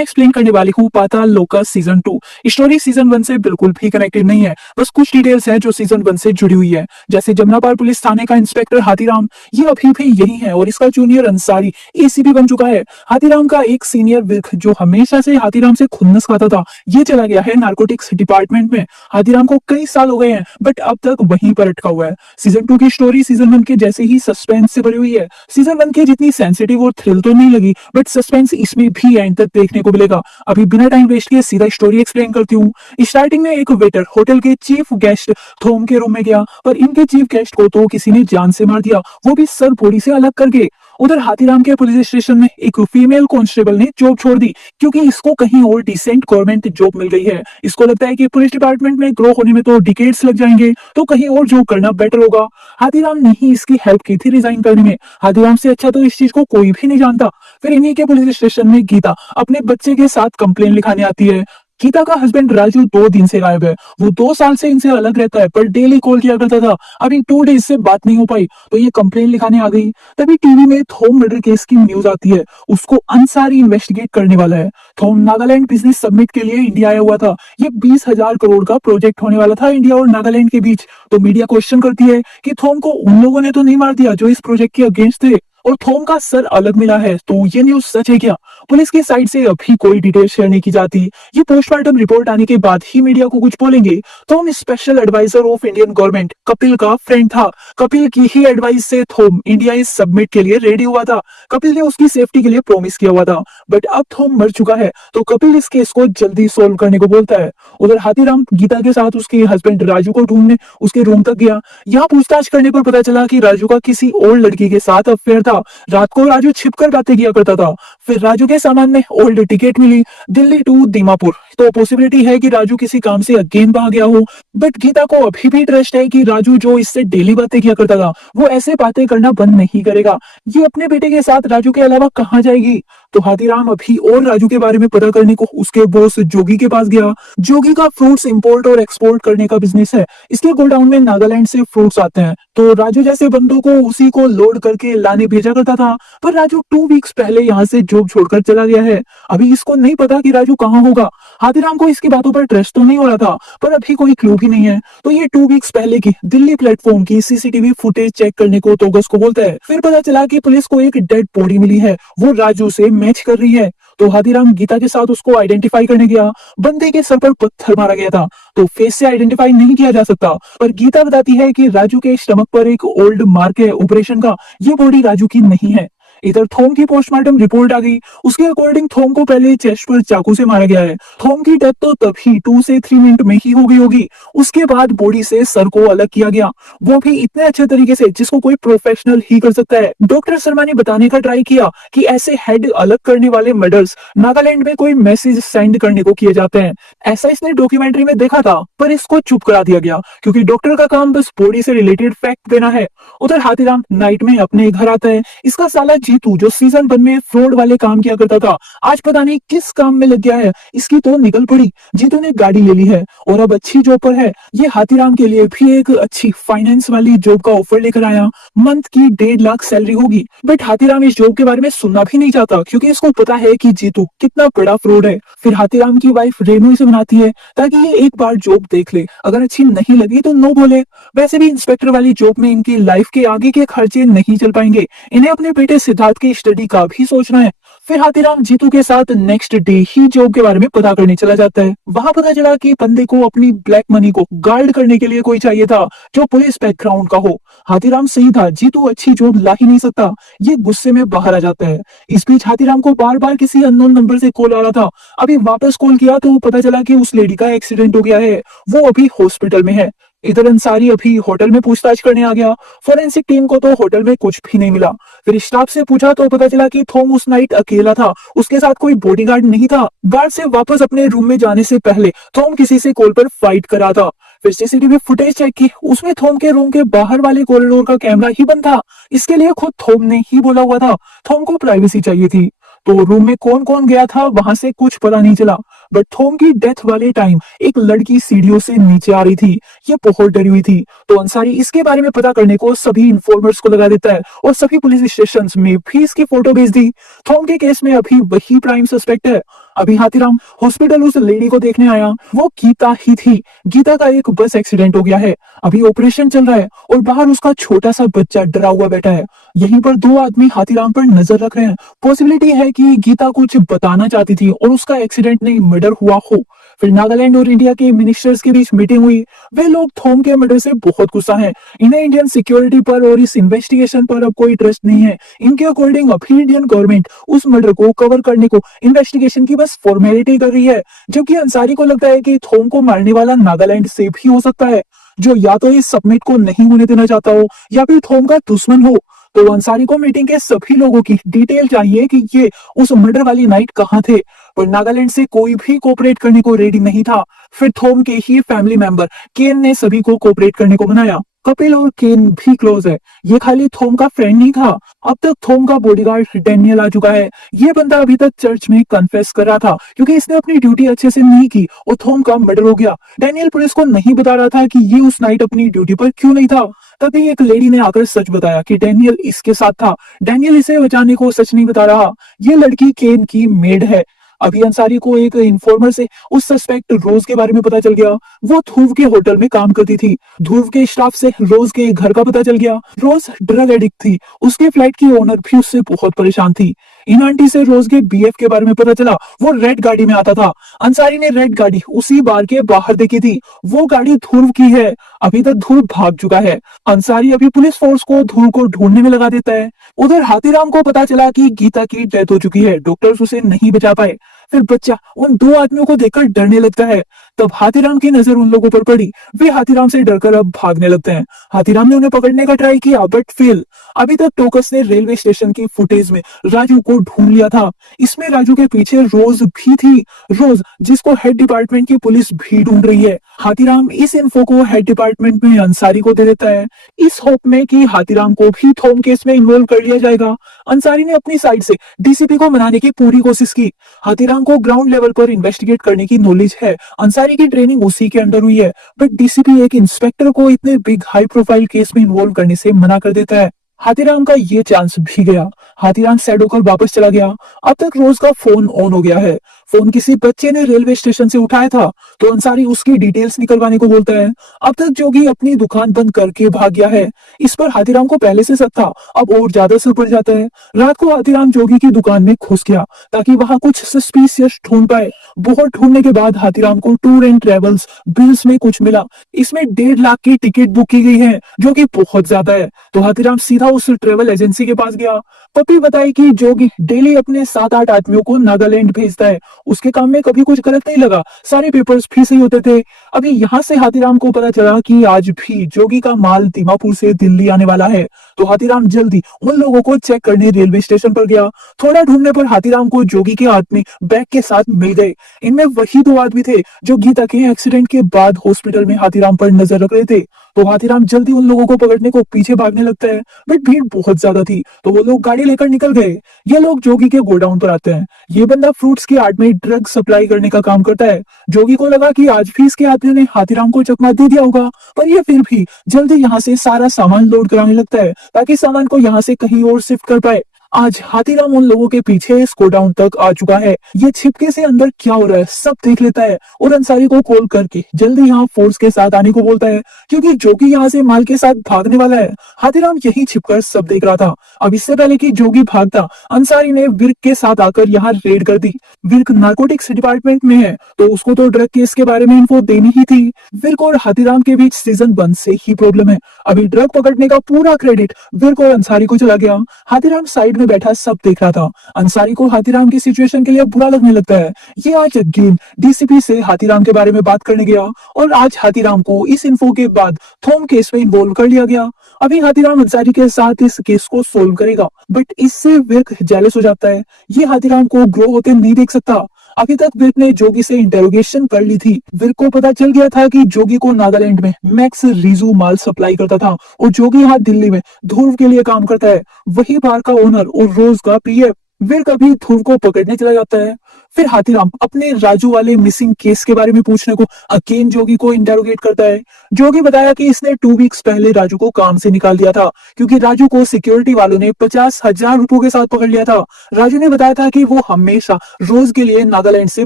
मैं एक्सप्लेन करने वाली हूँ पाताल लोकस सीजन 2। स्टोरी सीजन 1 से बिल्कुल भी कनेक्टेड नहीं है, बस कुछ डिटेल्स हैं जो सीजन 1 से जुड़ी हुई है। जैसे जमनापाल पुलिस थाने का इंस्पेक्टर हाथीराम ये अभी भी यही है और इसका जूनियर अंसारी एसीपी बन चुका है। हाथीराम का एक सीनियर विक जो हमेशा से हाथीराम से खुन्नस खाता था, ये चला गया है नारकोटिक्स डिपार्टमेंट में। हाथीराम को कई साल हो गए हैं बट अब तक वहीं पर अटका हुआ है। सीजन 2 की स्टोरी सीजन 1 के जैसे ही सस्पेंस से भरी हुई है। सीजन 1 की जितनी सेंसिटिव और थ्रिल तो नहीं लगी बट सस्पेंस इसमें भी एंड तक देखने को मिलेगा। अभी बिना टाइम वेस्ट किए सीधा स्टोरी एक्सप्लेन करती हूँ। स्टार्टिंग में एक वेटर होटल के चीफ गेस्ट थोम के रूम में गया पर इनके चीफ गेस्ट को तो किसी ने जान से मार दिया, वो भी सर बॉडी से अलग करके। उधर हाथीराम के पुलिस स्टेशन में एक फीमेल कांस्टेबल ने जॉब छोड़ दी क्योंकि इसको कहीं और डिसेंट गवर्नमेंट जॉब मिल गई है। इसको लगता है कि पुलिस डिपार्टमेंट में ग्रो होने में तो डिकेड्स लग जाएंगे, तो कहीं और जॉब करना बेटर होगा। हाथीराम ने ही इसकी हेल्प की थी रिजाइन करने में। हाथीराम से अच्छा तो इस चीज को कोई भी नहीं जानता। फिर इन्हीं के पुलिस स्टेशन में गीता अपने बच्चे के साथ कंप्लेन लिखाने आती है। गीता का हस्बैंड राजू 2 दिन से गायब है। वो 2 साल से इनसे अलग रहता है पर डेली कॉल किया करता था। अभी 2 डेज से बात नहीं हो पाई तो ये कंप्लेन लिखाने आ गई। तभी टीवी में थोम मर्डर केस की न्यूज आती है। उसको अंसारी इन्वेस्टिगेट करने वाला है। थोम नागालैंड बिजनेस समिट के लिए इंडिया आया हुआ था। ये 20,000 करोड़ का प्रोजेक्ट होने वाला था इंडिया और नागालैंड के बीच। तो मीडिया क्वेश्चन करती है कि थोम को उन लोगों ने तो नहीं मार दिया जो इस प्रोजेक्ट के अगेंस्ट थे और थोम का सर अलग मिला है, तो ये न्यूज सच है क्या? पुलिस की साइड से अभी कोई डिटेल शेयर नहीं की जाती। ये पोस्टमार्टम रिपोर्ट आने के बाद ही मीडिया को कुछ बोलेंगे। थोम special adviser of Indian government Kapil का फ्रेंड था। कपिल की ही एडवाइस से थोम इंडिया इस सबमिट के लिए रेडी हुआ था। कपिल ने उसकी सेफ्टी के लिए प्रॉमिस किया हुआ था बट अब थोम मर चुका है तो कपिल इस केस को जल्दी सोल्व करने को बोलता है। उधर हाथीराम गीता के साथ उसके हस्बैंड राजू को ढूंढने उसके रूम तक गया। यहाँ पूछताछ करने पर पता चला कि राजू का किसी और लड़की के साथ अफेयर था। रात को राजू छिपकर बातें किया करता था। फिर राजू के सामान में ओल्ड टिकट मिली दिल्ली टू दीमापुर, तो पॉसिबिलिटी है कि राजू किसी काम से अगेन भाग गया हो। बट गीता को अभी भी ट्रस्ट है कि राजू जो इससे डेली बातें किया करता था वो ऐसे बातें करना बंद नहीं करेगा। ये अपने बेटे के साथ राजू के अलावा कहाँ जाएगी? तो हाथीराम अभी और राजू के बारे में पता करने को उसके बॉस जोगी के पास गया। जोगी का फ्रूट्स इंपोर्ट और एक्सपोर्ट करने का बिजनेस है। इसके गोडाउन में नागालैंड से फ्रूट्स आते हैं तो राजू जैसे बंदों को उसी को लोड करके लाने भेजा करता था। पर राजू 2 वीक्स पहले यहाँ से जॉब छोड़कर चला गया है। अभी इसको नहीं पता कि राजू कहाँ होगा। हाथीराम को इसकी बातों पर ट्रस्ट तो नहीं हो रहा था पर अभी कोई क्लू भी नहीं है, तो ये 2 वीक्स पहले की दिल्ली प्लेटफॉर्म की सीसीटीवी फुटेज चेक करने को तोगस को बोलता है। फिर पता चला कि पुलिस को एक डेड बॉडी मिली है, वो राजू से मैच कर रही है। तो हाथीराम गीता के साथ उसको आइडेंटिफाई करने गया। बंदे के सर पर पत्थर मारा गया था तो फेस से आइडेंटिफाई नहीं किया जा सकता, पर गीता बताती है कि राजू के स्टमक पर एक ओल्ड मार्क है ऑपरेशन का। ये बॉडी राजू की नहीं है। इधर थोम की पोस्टमार्टम रिपोर्ट आ गई। उसके अकॉर्डिंग थोम को पहले चेस्ट पर चाकू से मारा गया है। थोम की डेथ तो तभी 2 से 3 मिनट में ही हो गई होगी। उसके बाद बॉडी से सर को अलग किया गया, वो भी इतने अच्छे तरीके से जिसको कोई प्रोफेशनल ही कर सकता है। डॉक्टर शर्मा ने बताने का ट्राई किया कि ऐसे हेड अलग करने वाले मर्डर्स नागालैंड में कोई मैसेज सेंड करने को किए जाते हैं। ऐसा इसने डॉक्यूमेंट्री में देखा था पर इसको चुप करा दिया गया क्योंकि डॉक्टर का काम बस बॉडी से रिलेटेड फैक्ट देना है। उधर हाथीराम नाइट में अपने घर आता है। इसका साला जीतू जो सीजन 1 में फ्रॉड वाले काम किया करता था आज पता नहीं किस काम में लग गया है। इसकी तो निकल पड़ी। जीतू ने गाड़ी ले ली है और अब अच्छी जॉब पर है। ये हाथीराम के लिए भी एक अच्छी फाइनेंस वाली जॉब का ऑफर लेकर आया। मंथ की 1.5 लाख सैलरी होगी बट हाथीराम इस जॉब के बारे में सुनना भी नहीं चाहता क्योंकि इसको पता है कि जीतू कितना बड़ा फ्रॉड है। फिर हाथीराम की वाइफ रेनू इसे बनाती है ताकि ये एक बार जॉब देख ले, अगर अच्छी नहीं लगी तो नो बोले। वैसे भी इंस्पेक्टर वाली जॉब में इनकी लाइफ के आगे के खर्चे नहीं चल पाएंगे। इन्हें अपने बेटे सिद्धार्थ की स्टडी का भी सोचना है। फिर हाथीराम जीतू के साथ नेक्स्ट डे ही जॉब के बारे में पता करने चला जाता है। वहां पता चला कि बंदे को अपनी ब्लैक मनी को गार्ड करने के लिए कोई चाहिए था जो पुलिस बैकग्राउंड का हो। हाथीराम सही था, जीतू अच्छी जॉब ला ही नहीं सकता। ये गुस्से में बाहर आ जाता है। इस बीच हाथीराम को बार बार किसी अननोन नंबर से कॉल आ रहा था। अभी वापस कॉल किया तो पता चला कि उस लेडी का एक्सीडेंट हो गया है, वो अभी हॉस्पिटल में है। इधर अंसारी अभी होटल में पूछताछ करने आ गया। फोरेंसिक टीम को तो होटल में कुछ भी नहीं मिला। फिर स्टाफ से पूछा तो पता चला कि थोम उस नाइट अकेला था, उसके साथ कोई बॉडीगार्ड नहीं था। गार्ड से वापस अपने रूम में जाने से पहले थोम किसी से कॉल पर फाइट करा था। फिर सीसीटीवी फुटेज चेक की, उसमें थोम के रूम के बाहर वाले कॉरिडोर का कैमरा ही बंद था। इसके लिए खुद थोम ने ही बोला हुआ था। थोम को प्राइवेसी चाहिए थी तो रूम में कौन कौन गया था वहां से कुछ पता नहीं चला। बट थोम की डेथ वाले टाइम एक लड़की सीढ़ियों से नीचे आ रही थी। ये बहुत डरी हुई थी तो अंसारी इसके बारे में पता करने को सभी इन्फॉर्मर्स को लगा देता है और सभी पुलिस स्टेशन में भी इसकी फोटो भेज दी। थोम के केस में अभी वही प्राइम सस्पेक्ट है। अभी हाथीराम हॉस्पिटल उस लेडी को देखने आया, वो गीता ही थी। गीता का एक बस एक्सीडेंट हो गया है, अभी ऑपरेशन चल रहा है और बाहर उसका छोटा सा बच्चा डरा हुआ बैठा है। यहीं पर दो आदमी हाथीराम पर नजर रख रहे हैं। पॉसिबिलिटी है कि गीता कुछ बताना चाहती थी और उसका एक्सीडेंट नहीं मर्डर हुआ हो। फिर नागालैंड और इंडिया के मिनिस्टर्स के बीच मीटिंग हुई। वे लोग थोम के मर्डर से बहुत गुस्सा है। इन्हें इंडियन सिक्योरिटी पर और इस इन्वेस्टिगेशन पर अब कोई ट्रस्ट नहीं है। इनके अकॉर्डिंग अभी इंडियन गवर्नमेंट उस मर्डर को कवर करने को इन्वेस्टिगेशन की बस फॉर्मेलिटी कर रही है, जबकि अंसारी को लगता है कि थोम को मारने वाला नागालैंड से भी हो सकता है, जो या तो इस सबमिट को नहीं होने देना चाहता हो या फिर थोम का दुश्मन हो। तो अंसारी को मीटिंग के सभी लोगों की डिटेल चाहिए कि ये उस मर्डर वाली नाइट कहाँ थे, पर नागालैंड से कोई भी कोऑपरेट करने को रेडी नहीं था। फिर थोम के ही फैमिली मेंबर केन ने सभी को कोऑपरेट करने को मनाया। कपिल और केन भी क्लोज है, ये खाली थोम का फ्रेंड नहीं था। अब तक थोम का बॉडीगार्ड डैनियल आ चुका है। ये बंदा अभी तक चर्च में कन्फेस कर रहा था क्योंकि इसने अपनी ड्यूटी अच्छे से नहीं की और थोम का मर्डर हो गया। डैनियल पुलिस को नहीं बता रहा था कि ये उस नाइट अपनी ड्यूटी पर क्यों नहीं था। तभी एक लेडी ने आकर सच बताया कि डैनियल इसके साथ था। डैनियल इसे बचाने को सच नहीं बता रहा। ये लड़की केन की मेड है। अभी अंसारी को एक इन्फॉर्मर से उस सस्पेक्ट रोज के बारे में पता चल गया। वो ध्रुव के होटल में काम करती थी। ध्रुव के स्टाफ से रोज के घर का पता चल गया। रोज ड्रग एडिक्ट थी। उसके फ्लैट की ओनर भी उससे बहुत परेशान थी। इन आंटी से रोज के बीएफ के बारे में पता चला। वो रेड गाड़ी में आता था। अंसारी ने रेड गाड़ी उसी बार के बाहर देखी थी। वो गाड़ी ध्रुव की है। अभी तक ध्रुव भाग चुका है। अंसारी अभी पुलिस फोर्स को ध्रुव को ढूंढने में लगा देता है। उधर हाथीराम को पता चला कि गीता की डेथ हो चुकी है। डॉक्टर्स उसे नहीं बचा पाए। फिर बच्चा उन दो आदमियों को देखकर डरने लगता है। तब हाथीराम की नजर उन लोगों पर पड़ी। वे हाथीराम से डरकर अब भागने लगते हैं। हाथीराम ने उन्हें पकड़ने का ट्राई किया बट फेल। अभी तक टोकस ने रेलवे स्टेशन की फुटेज में राजू को ढूंढ लिया था। इसमें राजू के पीछे रोज भी थी। रोज जिसको हेड डिपार्टमेंट की पुलिस भी ढूंढ रही है। हाथीराम इस इन्फो को हेड डिपार्टमेंट में अंसारी को दे देता है, इस होप में कि हाथीराम को भी थोम केस में इन्वॉल्व कर लिया जाएगा। अंसारी ने अपनी साइड से डीसीपी को मनाने की पूरी कोशिश की। हाथीराम को ग्राउंड लेवल पर इन्वेस्टिगेट करने की नॉलेज है। अंसारी की ट्रेनिंग उसी के अंडर हुई है, बट डीसीपी एक इंस्पेक्टर को इतने बिग हाई प्रोफाइल केस में इन्वॉल्व करने से मना कर देता है। हाथीराम का ये चांस भी गया। हाथीराम सैड होकर वापस चला गया। अब तक रोज का फोन ऑन हो गया है। फोन किसी बच्चे ने रेलवे स्टेशन से उठाया था, तो अंसारी उसकी डिटेल्स निकलवाने को बोलता है। अब तक जोगी अपनी दुकान बंद करके भाग गया है। इस पर हाथीराम को पहले से शक था, अब और ज्यादा सर पड़ जाता है। रात को हाथीराम जोगी की दुकान में घुस गया ताकि वहां कुछ सस्पिशियस ढूंढ पाए। बहुत ढूंढने के बाद हाथीराम को टूर एंड ट्रेवल्स बिल्स में कुछ मिला। इसमें 1.5 लाख की टिकट बुक की गई है, जो कि बहुत ज्यादा है। तो हाथीराम सीधा उस ट्रेवल एजेंसी के पास गया। पपी बताई कि जोगी डेली अपने 7-8 आदमियों को नागालैंड भेजता है। उसके काम में कभी कुछ गलत नहीं लगा, सारे पेपर्स भी सही होते थे। अभी यहाँ से हाथीराम को पता चला कि आज भी जोगी का माल दीमापुर से दिल्ली आने वाला है। तो हाथीराम जल्दी उन लोगों को चेक करने रेलवे स्टेशन पर गया। थोड़ा ढूंढने पर हाथीराम को जोगी के आदमी बैग के साथ मिल गए। इनमें वही 2 आदमी थे जो गीता के एक्सीडेंट के बाद हॉस्पिटल में हाथीराम पर नजर रख रहे थे। तो हाथीराम जल्दी उन लोगों को पकड़ने को पीछे भागने लगता है, बट भीड़ बहुत ज्यादा थी तो वो लोग गाड़ी लेकर निकल गए। ये लोग जोगी के गोडाउन पर आते हैं। ये बंदा फ्रूट्स की आड़ में ड्रग सप्लाई करने का काम करता है। जोगी को लगा कि आज भी इसके आदमियों ने हाथीराम को चकमा दे दिया होगा, पर ये फिर भी जल्दी यहाँ से सारा सामान लोड कराने लगता है ताकि सामान को यहाँ से कहीं और शिफ्ट कर पाए। आज हाथीराम उन लोगों के पीछे इस गोडाउन तक आ चुका है। ये छिपके से अंदर क्या हो रहा है सब देख लेता है और अंसारी को कॉल करके जल्दी यहाँ फोर्स के साथ आने को बोलता है, क्योंकि जोगी यहाँ से माल के साथ भागने वाला है। हाथीराम यही छिपकर सब देख रहा था। अब इससे पहले कि जोगी भागता, अंसारी ने विर्क के साथ आकर यहाँ रेड कर दी। विर्क नार्कोटिक्स डिपार्टमेंट में है, तो उसको तो ड्रग केस के बारे में इन्फो देनी ही थी। विर्क और हाथीराम के बीच सीजन 1 से ही प्रॉब्लम है। अभी ड्रग पकड़ने का पूरा क्रेडिट विर्क और अंसारी को चला गया। हाथीराम साइड में बैठा सब देख रहा था। अंसारी को हाथीराम की सिचुएशन के लिए बुरा लगने लगता है। ये आज अगेन डीसीपी से हाथीराम के बारे में बात करने गया और आज हाथीराम को इस इन्फो के बाद थोम केस में इन्वॉल्व कर लिया गया। अभी हाथीराम अंसारी के साथ इस केस को सोल्व करेगा, बट इससे विर्क जेलस हो जाता है। ये हाथीराम को ग्रो होते नहीं देख सकता। अभी तक विर्क ने जोगी से इंटेरोगेशन कर ली थी। विर्क को पता चल गया था कि जोगी को नागालैंड में मैक्स रीजू माल सप्लाई करता था और जोगी यहाँ दिल्ली में ध्रुव के लिए काम करता है, वही बार का ओनर और रोज का पीए। वीर कभी ध्रुव को पकड़ने चला जाता है। फिर हाथीराम अपने राजू वाले मिसिंग केस के बारे में पूछने को अकेन जोगी को इंटेरोगेट करता है। जोगी बताया कि इसने 2 वीक्स पहले राजू को काम से निकाल दिया था क्योंकि राजू को सिक्योरिटी वालों ने 50,000 रुपयों के साथ पकड़ लिया था। राजू ने बताया था कि वो हमेशा रोज के लिए नागालैंड से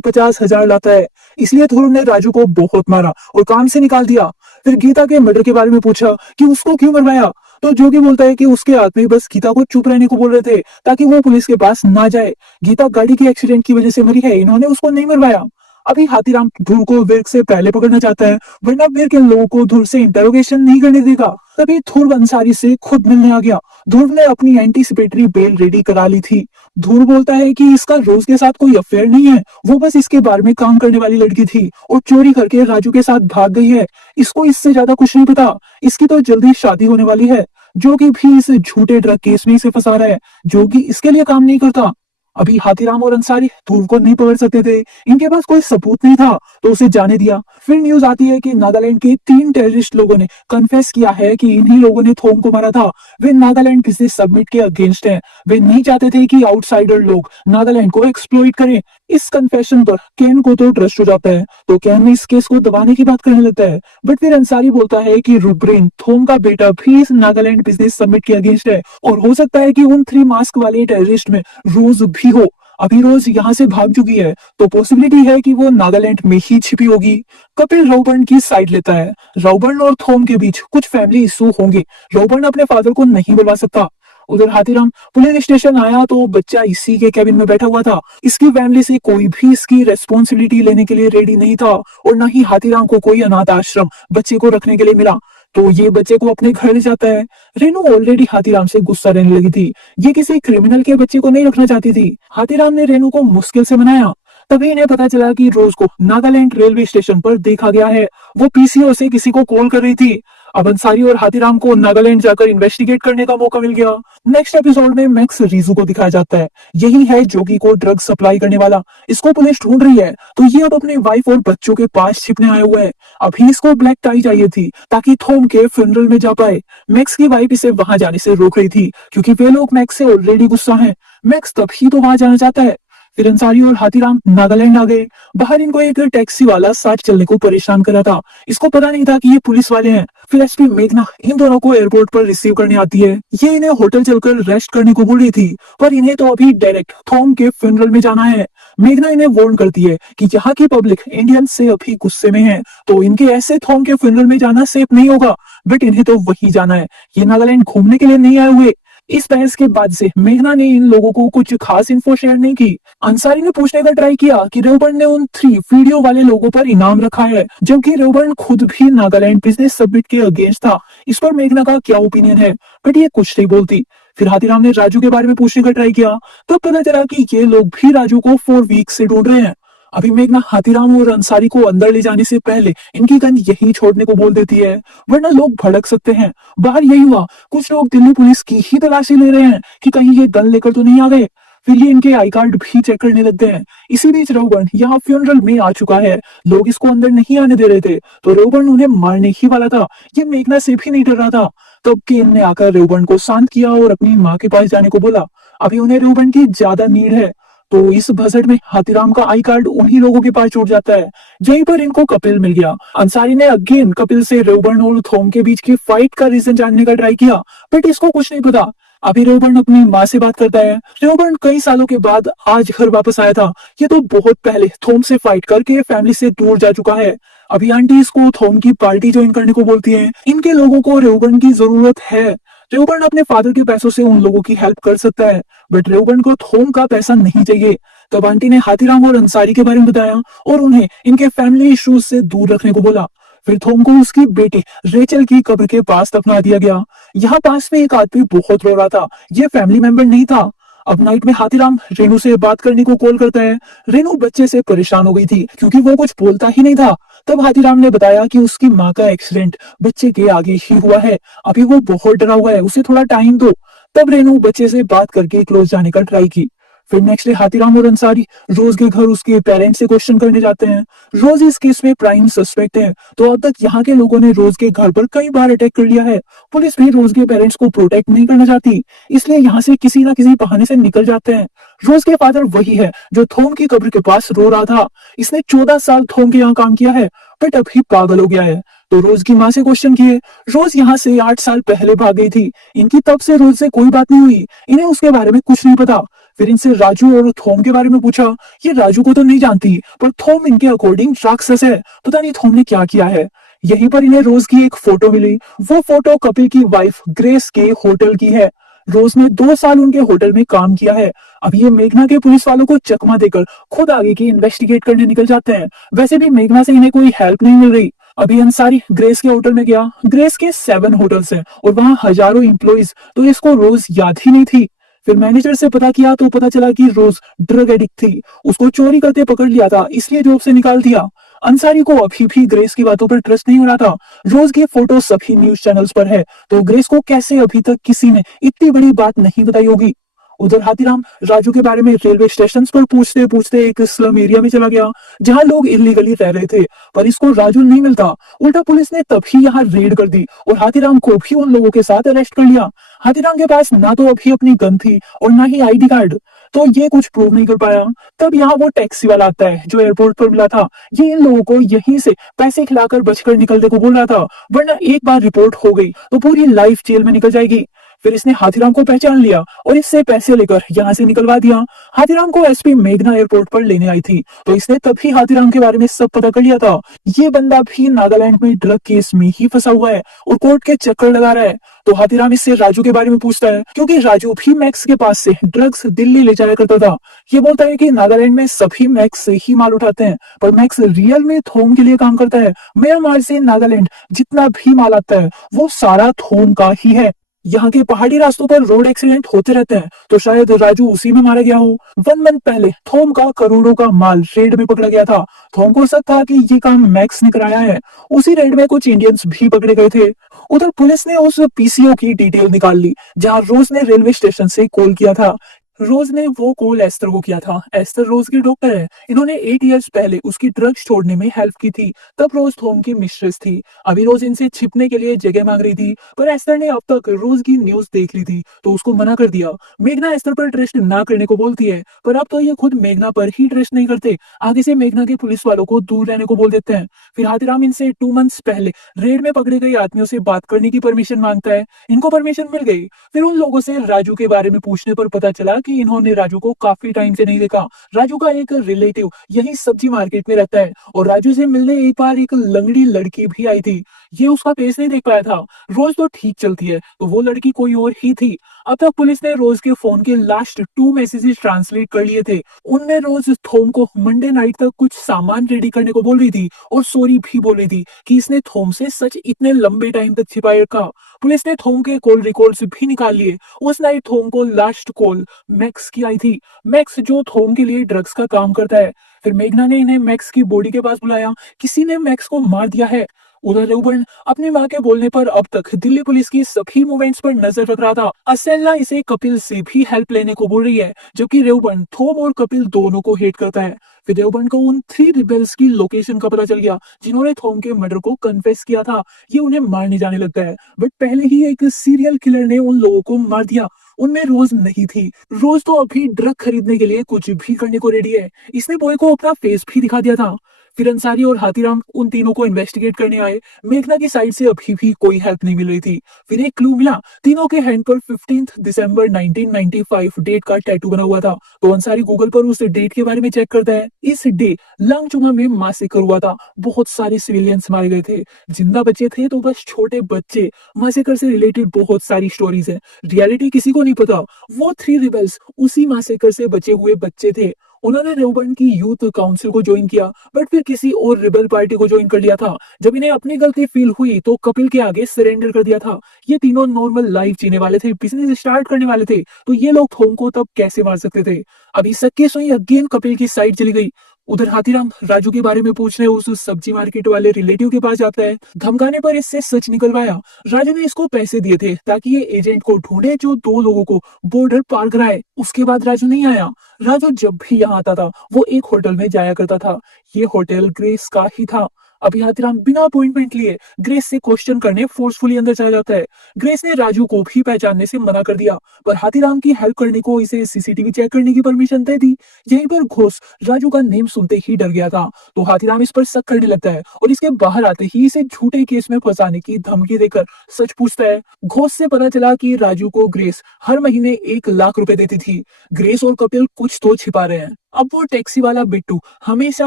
50,000 लाता है, इसलिए ध्रुव ने राजू को बहुत मारा और काम से निकाल दिया। फिर गीता के मर्डर के बारे में पूछा कि उसको क्यों मरवाया, तो जोगी बोलता है कि उसके आदमी बस गीता को चुप रहने को बोल रहे थे ताकि वो पुलिस के पास ना जाए। गीता गाड़ी के एक्सीडेंट की वजह से मरी है, इन्होंने उसको नहीं मरवाया। अभी हाथीराम ध्रुव को वीर से पहले पकड़ना चाहता है, वरना वीर के लोगों को ध्रुव से इंटेरोगेशन नहीं करने देगा। तभी ध्रुव अंसारी से खुद मिलने आ गया। ध्रुव ने अपनी एंटीसिपेटरी बेल रेडी करा ली थी। ध्रुव बोलता है कि इसका रोज के साथ कोई अफेयर नहीं है, वो बस इसके बारे में काम करने वाली लड़की थी और चोरी करके राजू के साथ भाग गई है। इसको इससे ज्यादा कुछ नहीं पता, इसकी तो जल्दी शादी होने वाली है। जोगी भी इस झूठे ड्रग केस में इसे फंसा रहा है। जोगी इसके लिए काम नहीं करता। अभी हाथीराम और अंसारी ध्रुव को नहीं पकड़ सकते थे, इनके पास कोई सबूत नहीं था, तो उसे जाने दिया। फिर न्यूज आती है कि नागालैंड के 3 टेररिस्ट लोगों ने कन्फेस किया है कि इन्हीं लोगों ने थोम को मारा था। वे नागालैंड बिजनेस समिट के अगेंस्ट हैं। वे नहीं चाहते थे कि आउटसाइडर लोग नागालैंड को एक्सप्लॉइट करें। इस कन्फेशन पर केन को तो ट्रस्ट हो जाता है, तो केन इस केस को दबाने की बात करने लगता है। बट फिर अंसारी बोलता है कि रुब्रेन थोम का बेटा भी इस नागालैंड बिजनेस समिट के अगेंस्ट है और हो सकता है कि उन 3 मास्क वाले टेररिस्ट में रोज भी हो। अभी रोज यहाँ से भाग चुकी है, तो पॉसिबिलिटी है कि वो नागालैंड में ही छिपी होगी। कपिल रॉबर्न की साइड लेता है। रॉबर्न और थोम के बीच कुछ फैमिली इशू होंगे। रॉबर्न अपने फादर को नहीं बुलवा सकता। उधर हाथीराम पुलिस स्टेशन आया तो बच्चा इसी के कैबिन में बैठा हुआ था। इसकी फैमिली से कोई भी इसकी रेस्पॉन्सिबिलिटी लेने के लिए रेडी नहीं था और न ही हाथीराम को कोई अनाथ आश्रम बच्चे को रखने के लिए मिला, तो ये बच्चे को अपने घर ले जाता है। रेनू ऑलरेडी हाथीराम से गुस्सा रहने लगी थी, ये किसी क्रिमिनल के बच्चे को नहीं रखना चाहती थी। हाथीराम ने रेनू को मुश्किल से मनाया। तभी इन्हें पता चला कि रोज को नागालैंड रेलवे स्टेशन पर देखा गया है। वो पीसीओ से किसी को कॉल कर रही थी। अब अंसारी और हाथीराम को नागालैंड जाकर इन्वेस्टिगेट करने का मौका मिल गया। नेक्स्ट एपिसोड में मैक्स रीजू को दिखाया जाता है। यही है जोगी को ड्रग सप्लाई करने वाला। इसको पुलिस ढूंढ रही है, तो ये अब अपनी वाइफ और बच्चों के पास छिपने आया हुआ है। अभी इसको ब्लैक टाई चाहिए थी ताकि थोम के फ्यूनरल में जा पाए। मैक्स की वाइफ इसे वहां जाने से रोक रही थी क्योंकि वे लोग मैक्स से ऑलरेडी गुस्सा है। मैक्स तभी तो वहां जाना चाहता है। फिर अंसारी और हाथीराम नागालैंड आ गए। बाहर इनको एक टैक्सी वाला साथ चलने को परेशान कर रहा था। इसको पता नहीं था कि ये पुलिस वाले हैं। फिर एसपी मेघना इन दोनों को एयरपोर्ट पर रिसीव करने आती है। ये इन्हें होटल चलकर रेस्ट करने को बोल रही थी, पर इन्हें तो अभी डायरेक्ट थोम के फ्यूनरल में जाना है। मेघना इन्हें वार्न करती है कि यहाँ की पब्लिक इंडियन से अभी गुस्से में है, तो इनके ऐसे थोम के फ्यूनरल में जाना सेफ नहीं होगा। बट इन्हें तो वही जाना है, ये नागालैंड घूमने के लिए नहीं आए हुए। इस बहस के बाद से मेघना ने इन लोगों को कुछ खास इन्फो शेयर नहीं की। अंसारी ने पूछने का ट्राई किया कि रेवबर्न ने उन 3 वीडियो वाले लोगों पर इनाम रखा है, जबकि रेवबर्न खुद भी नागालैंड बिजनेस समिट के अगेंस्ट था। इस पर मेघना का क्या ओपिनियन है, बट ये कुछ नहीं बोलती। फिर हाथीराम ने राजू के बारे में पूछने का ट्राई किया, तो पता चला कि ये लोग भी राजू को 4 वीक से ढूंढ रहे हैं। अभी मेघना हाथीराम और अंसारी को अंदर ले जाने से पहले इनकी गन यही छोड़ने को बोल देती है, वरना लोग भड़क सकते हैं। बाहर यही हुआ, कुछ लोग दिल्ली पुलिस की ही तलाशी ले रहे हैं कि कहीं ये गन लेकर तो नहीं आ गए। फिर ये इनके आई कार्ड भी चेक करने लगते हैं। इसी बीच रोबर्न यहाँ फ्यूनरल में आ चुका है। लोग इसको अंदर नहीं आने दे रहे थे, तो रोबर्न उन्हें मारने ही वाला था। ये मेघना से भी नहीं डर रहा था। तब केन ने आकर रोबर्न को शांत किया और अपनी माँ के पास जाने को बोला। अभी उन्हें रोबर्न की ज्यादा नीड है। तो इस बजट में हाथीराम का आई कार्ड उन्हीं लोगों के पास छूट जाता है। यहीं पर इनको कपिल मिल गया। अंसारी ने अगेन कपिल से रोबर्न और थोम के बीच की फाइट का रीजन जानने का ट्राई किया, बट इसको कुछ नहीं पता। अभी रोबर्न अपनी माँ से बात करता है। रोबर्न कई सालों के बाद आज घर वापस आया था। ये तो बहुत पहले थोम से फाइट करके फैमिली से दूर जा चुका है। अभी आंटी इसको थोम की पार्टी ज्वाइन करने को बोलती है। इनके लोगों को रोबर्न की जरूरत है। रेवबर्न अपने फादर के पैसों से उन लोगों की हेल्प कर सकता है, बट रेवबर्न को थोम का पैसा नहीं चाहिए। तब आंटी ने हाथीराम और अंसारी के बारे में बताया और उन्हें इनके फैमिली इश्यूज से दूर रखने को बोला। फिर थोम को उसकी बेटी रेचल की कब्र के पास दफना दिया गया। यहाँ पास में एक आदमी बहुत रो रहा था। ये फैमिली मेंबर नहीं था। अब नाइट में हाथीराम रेनू से बात करने को कॉल करता है। रेनू बच्चे से परेशान हो गई थी क्योंकि वो कुछ बोलता ही नहीं था। तब हाथीराम ने बताया कि उसकी माँ का एक्सीडेंट बच्चे के आगे ही हुआ है। अभी वो बहुत डरा हुआ है, उसे थोड़ा टाइम दो। तब रेनू बच्चे से बात करके क्लोज जाने का ट्राई की। फिर नेक्स्ट डे हाथीराम और अंसारी रोज के घर उसके पेरेंट्स से क्वेश्चन करने जाते हैं। रोज इस केस में प्राइम सस्पेक्ट है, तो अब तक यहाँ के लोगों ने रोज के घर पर कई बार अटैक कर लिया है। पुलिस भी रोज के पेरेंट्स को प्रोटेक्ट नहीं करना चाहती, इसलिए यहाँ से किसी ना किसी बहाने से निकल जाते हैं। रोज के फादर वही है जो थोम की कब्र के पास रो रहा था। इसने 14 साल थोम के यहाँ काम किया है, बट अभी पागल हो गया है। तो रोज की माँ से क्वेश्चन किए। रोज यहाँ से 8 साल पहले भाग गई थी। इनकी तब से रोज से कोई बात नहीं हुई, इन्हें उसके बारे में कुछ नहीं पता। फिर इनसे राजू और थोम के बारे में पूछा। ये राजू को तो नहीं जानती, पर थोम इनके अकॉर्डिंग राक्षस है। पता नहीं थोम ने क्या किया है। यहीं पर इन्हें रोज की एक फोटो मिली। वो फोटो कपिल की वाइफ ग्रेस के होटल की है। रोज ने 2 साल उनके होटल में काम किया है। अब ये मेघना के पुलिस वालों को चकमा देकर खुद आगे की इन्वेस्टिगेट करने निकल जाते हैं। वैसे भी मेघना से इन्हें कोई हेल्प नहीं मिल रही। अभी अंसारी ग्रेस के होटल में गया। ग्रेस के 7 होटल्स हैं और वहां हजारों एम्प्लॉइज, तो इसको रोज याद ही नहीं थी। फिर मैनेजर से पता किया तो पता चला कि रोज ड्रग एडिक्ट थी। उसको चोरी करते पकड़ लिया था, इसलिए जॉब से निकाल दिया। अंसारी को अभी भी ग्रेस की बातों पर ट्रस्ट नहीं हो रहा था। रोज की फोटो सभी न्यूज चैनल्स पर है, तो ग्रेस को कैसे अभी तक किसी ने इतनी बड़ी बात नहीं बताई होगी। उधर हाथीराम राजू के बारे में रेलवे स्टेशन पर पूछते पूछते एक स्लम एरिया में चला गया, जहां लोग इलीगली रह रहे थे, पर इसको राजू नहीं मिलता। उल्टा पुलिस ने तभी यहाँ रेड कर दी और हाथीराम को भी उन लोगों के साथ अरेस्ट कर लिया। हाथीराम के पास ना तो अभी अपनी गन थी और ना ही आईडी कार्ड, तो ये कुछ प्रूव नहीं कर पाया। तब यहाँ वो टैक्सी वाला आता है जो एयरपोर्ट पर मिला था। ये इन लोगों को यहीं से पैसे खिलाकर बचकर निकलने को बोल रहा था, वरना एक बार रिपोर्ट हो गई तो पूरी लाइफ जेल में निकल जाएगी। फिर इसने हाथीराम को पहचान लिया और इससे पैसे लेकर यहाँ से निकलवा दिया। हाथीराम को एसपी मेघना एयरपोर्ट पर लेने आई थी, तो इसने तभी हाथीराम के बारे में सब पता कर लिया था। ये बंदा भी नागालैंड में ड्रग केस में ही फंसा हुआ है और कोर्ट के चक्कर लगा रहा है। तो हाथीराम इससे राजू के बारे में पूछता है, क्योंकि राजू भी मैक्स के पास से ड्रग्स दिल्ली ले जाया करता था। ये बोलता है कि नागालैंड में सभी मैक्स से ही माल उठाते हैं, पर मैक्स रियल में थोम के लिए काम करता है। म्यांमार से नागालैंड जितना भी माल आता है वो सारा थोम का ही है। यहाँ के पहाड़ी रास्तों पर रोड एक्सीडेंट होते रहते हैं, तो शायद राजू उसी में मारा गया हो। 1 मंथ पहले थोम का करोड़ों का माल रेड में पकड़ा गया था। थोम को शक था कि ये काम मैक्स ने कराया है। उसी रेड में कुछ इंडियंस भी पकड़े गए थे। उधर पुलिस ने उस पीसीओ की डिटेल निकाल ली, जहां रोज ने रेलवे स्टेशन से कॉल किया था। रोज ने वो कॉल एस्टर को किया था। एस्टर रोज की डॉक्टर है। इन्होंने 8 इयर्स पहले उसकी ड्रग्स छोड़ने में हेल्प की थी। तब रोज थोम की मिस्ट्रेस थी। अभी रोज इनसे छिपने के लिए जगह मांग रही थी, पर एस्टर ने अब तक रोज की न्यूज देख ली थी, तो उसको मना कर दिया। मेघना एस्टर पर ट्रस्ट ना करने को बोलती है, पर अब तो ये खुद मेघना पर ही ट्रस्ट नहीं करते। आगे से मेघना के पुलिस वालों को दूर रहने को बोल देते हैं। फिर हाथीराम इनसे 2 मंथ्स पहले रेड में पकड़े गए आदमियों से बात करने की परमिशन मांगता है। इनको परमिशन मिल गई। फिर उन लोगों से राजू के बारे में पूछने पर पता चला कि इन्होंने राजू को काफी टाइम से नहीं देखा। राजू का एक रिलेटिव यही सब्जी मार्केट में रहता है और राजू से मिलने एक बार एक लंगड़ी लड़की भी आई थी। ये उसका फेस नहीं देख पाया था। रोज तो ठीक चलती है, तो वो लड़की कोई और ही थी। अब तक पुलिस ने रोज के फोन के लास्ट 2 मैसेजेस ट्रांसलेट कर लिए थे। उनमें रोज थोम को मंडे नाइट तक कुछ सामान रेडी करने को बोल रही थी और सॉरी भी बोल रही थी कि इसने थोम से सच इतने लंबे टाइम तक छिपाए रखा। पुलिस ने थोम के कॉल रिकॉर्ड्स भी निकाल लिए। उस नाइट थोम को लास्ट कॉल मैक्स की आई थी। मैक्स जो थोम के लिए ड्रग्स का काम करता है। फिर मेघना ने इन्हें मैक्स की बॉडी के पास बुलाया। किसी ने मैक्स को मार दिया है। उधर रेवबर्न अपनी मां के बोलने पर अब तक दिल्ली पुलिस की सभी मूवमेंट्स पर नजर रख रहा था। असेल्ला इसे कपिल से भी हेल्प लेने को बोल रही है, जबकि रेवबर्न थोम और कपिल दोनों को हेट करता है। फिर रेवबर्न को उन 3 रिबेल्स की लोकेशन का पता चल गया जिन्होंने थोम के मर्डर को कन्फेस किया था। ये उन्हें मारने जाने लगता है, बट पहले ही एक सीरियल किलर ने उन लोगों को मार दिया। उनमें रोज नहीं थी। रोज तो अभी ड्रग खरीदने के लिए कुछ भी करने को रेडी है। इसने बॉय को अपना फेस भी दिखा दिया था। फिर अंसारी और हाथीराम उन तीनों को इन्वेस्टिगेट करने आए। मेघना की साइड से अभी भी कोई हेल्प नहीं मिल रही थी। फिर एक क्लू मिला। तीनों के हैंड पर 15 दिसंबर 1995 डेट का टैटू बना हुआ था। तो अंसारी गूगल पर उस डेट के बारे में चेक करता है। इस डे लांगचुंगा में मासेकर हुआ था। बहुत सारे सिविलियंस मारे गए थे। जिंदा बच्चे थे तो बस छोटे बच्चे। मासेकर से रिलेटेड बहुत सारी स्टोरीज है। रियलिटी किसी को नहीं पता। वो 3 रिबेल्स उसी मासेकर से बचे हुए बच्चे थे। उन्होंने रेवबर्न की यूथ काउंसिल को ज्वाइन किया, बट फिर किसी और रिबेल पार्टी को ज्वाइन कर लिया था। जब इन्हें अपनी गलती फील हुई तो कपिल के आगे सरेंडर कर दिया था। ये तीनों नॉर्मल लाइफ जीने वाले थे, बिजनेस स्टार्ट करने वाले थे, तो ये लोग थोम को तब कैसे मार सकते थे। अभी शक की सुई अगेन कपिल की साइड चली गई। उधर हाथीराम राजू के बारे में पूछने उस सब्जी मार्केट वाले रिलेटिव के पास जाता है। धमकाने पर इससे सच निकलवाया। राजू ने इसको पैसे दिए थे ताकि ये एजेंट को ढूंढे जो दो लोगों को बॉर्डर पार कराए। उसके बाद राजू नहीं आया। राजू जब भी यहाँ आता था वो एक होटल में जाया करता था। ये होटल ग्रेस का ही था। अभी हाथीराम बिना अपॉइंटमेंट लिए ग्रेस से क्वेश्चन करने फोर्सफुली अंदर चला जाता है। ग्रेस ने राजू को भी पहचानने से मना कर दिया, पर हाथीराम की हेल्प करने को इसे सीसीटीवी चेक करने की परमिशन दे दी। यहीं पर घोष राजू का नेम सुनते ही डर गया था, तो हाथीराम इस पर शक करने लगता है और इसके बाहर आते ही इसे झूठे केस में फंसाने की धमकी देकर सच पूछता है। घोष से पता चला कि राजू को ग्रेस हर महीने 1 लाख रुपए देती थी। ग्रेस और कपिल कुछ तो छिपा रहे हैं। अब वो टैक्सी वाला बिट्टू हमेशा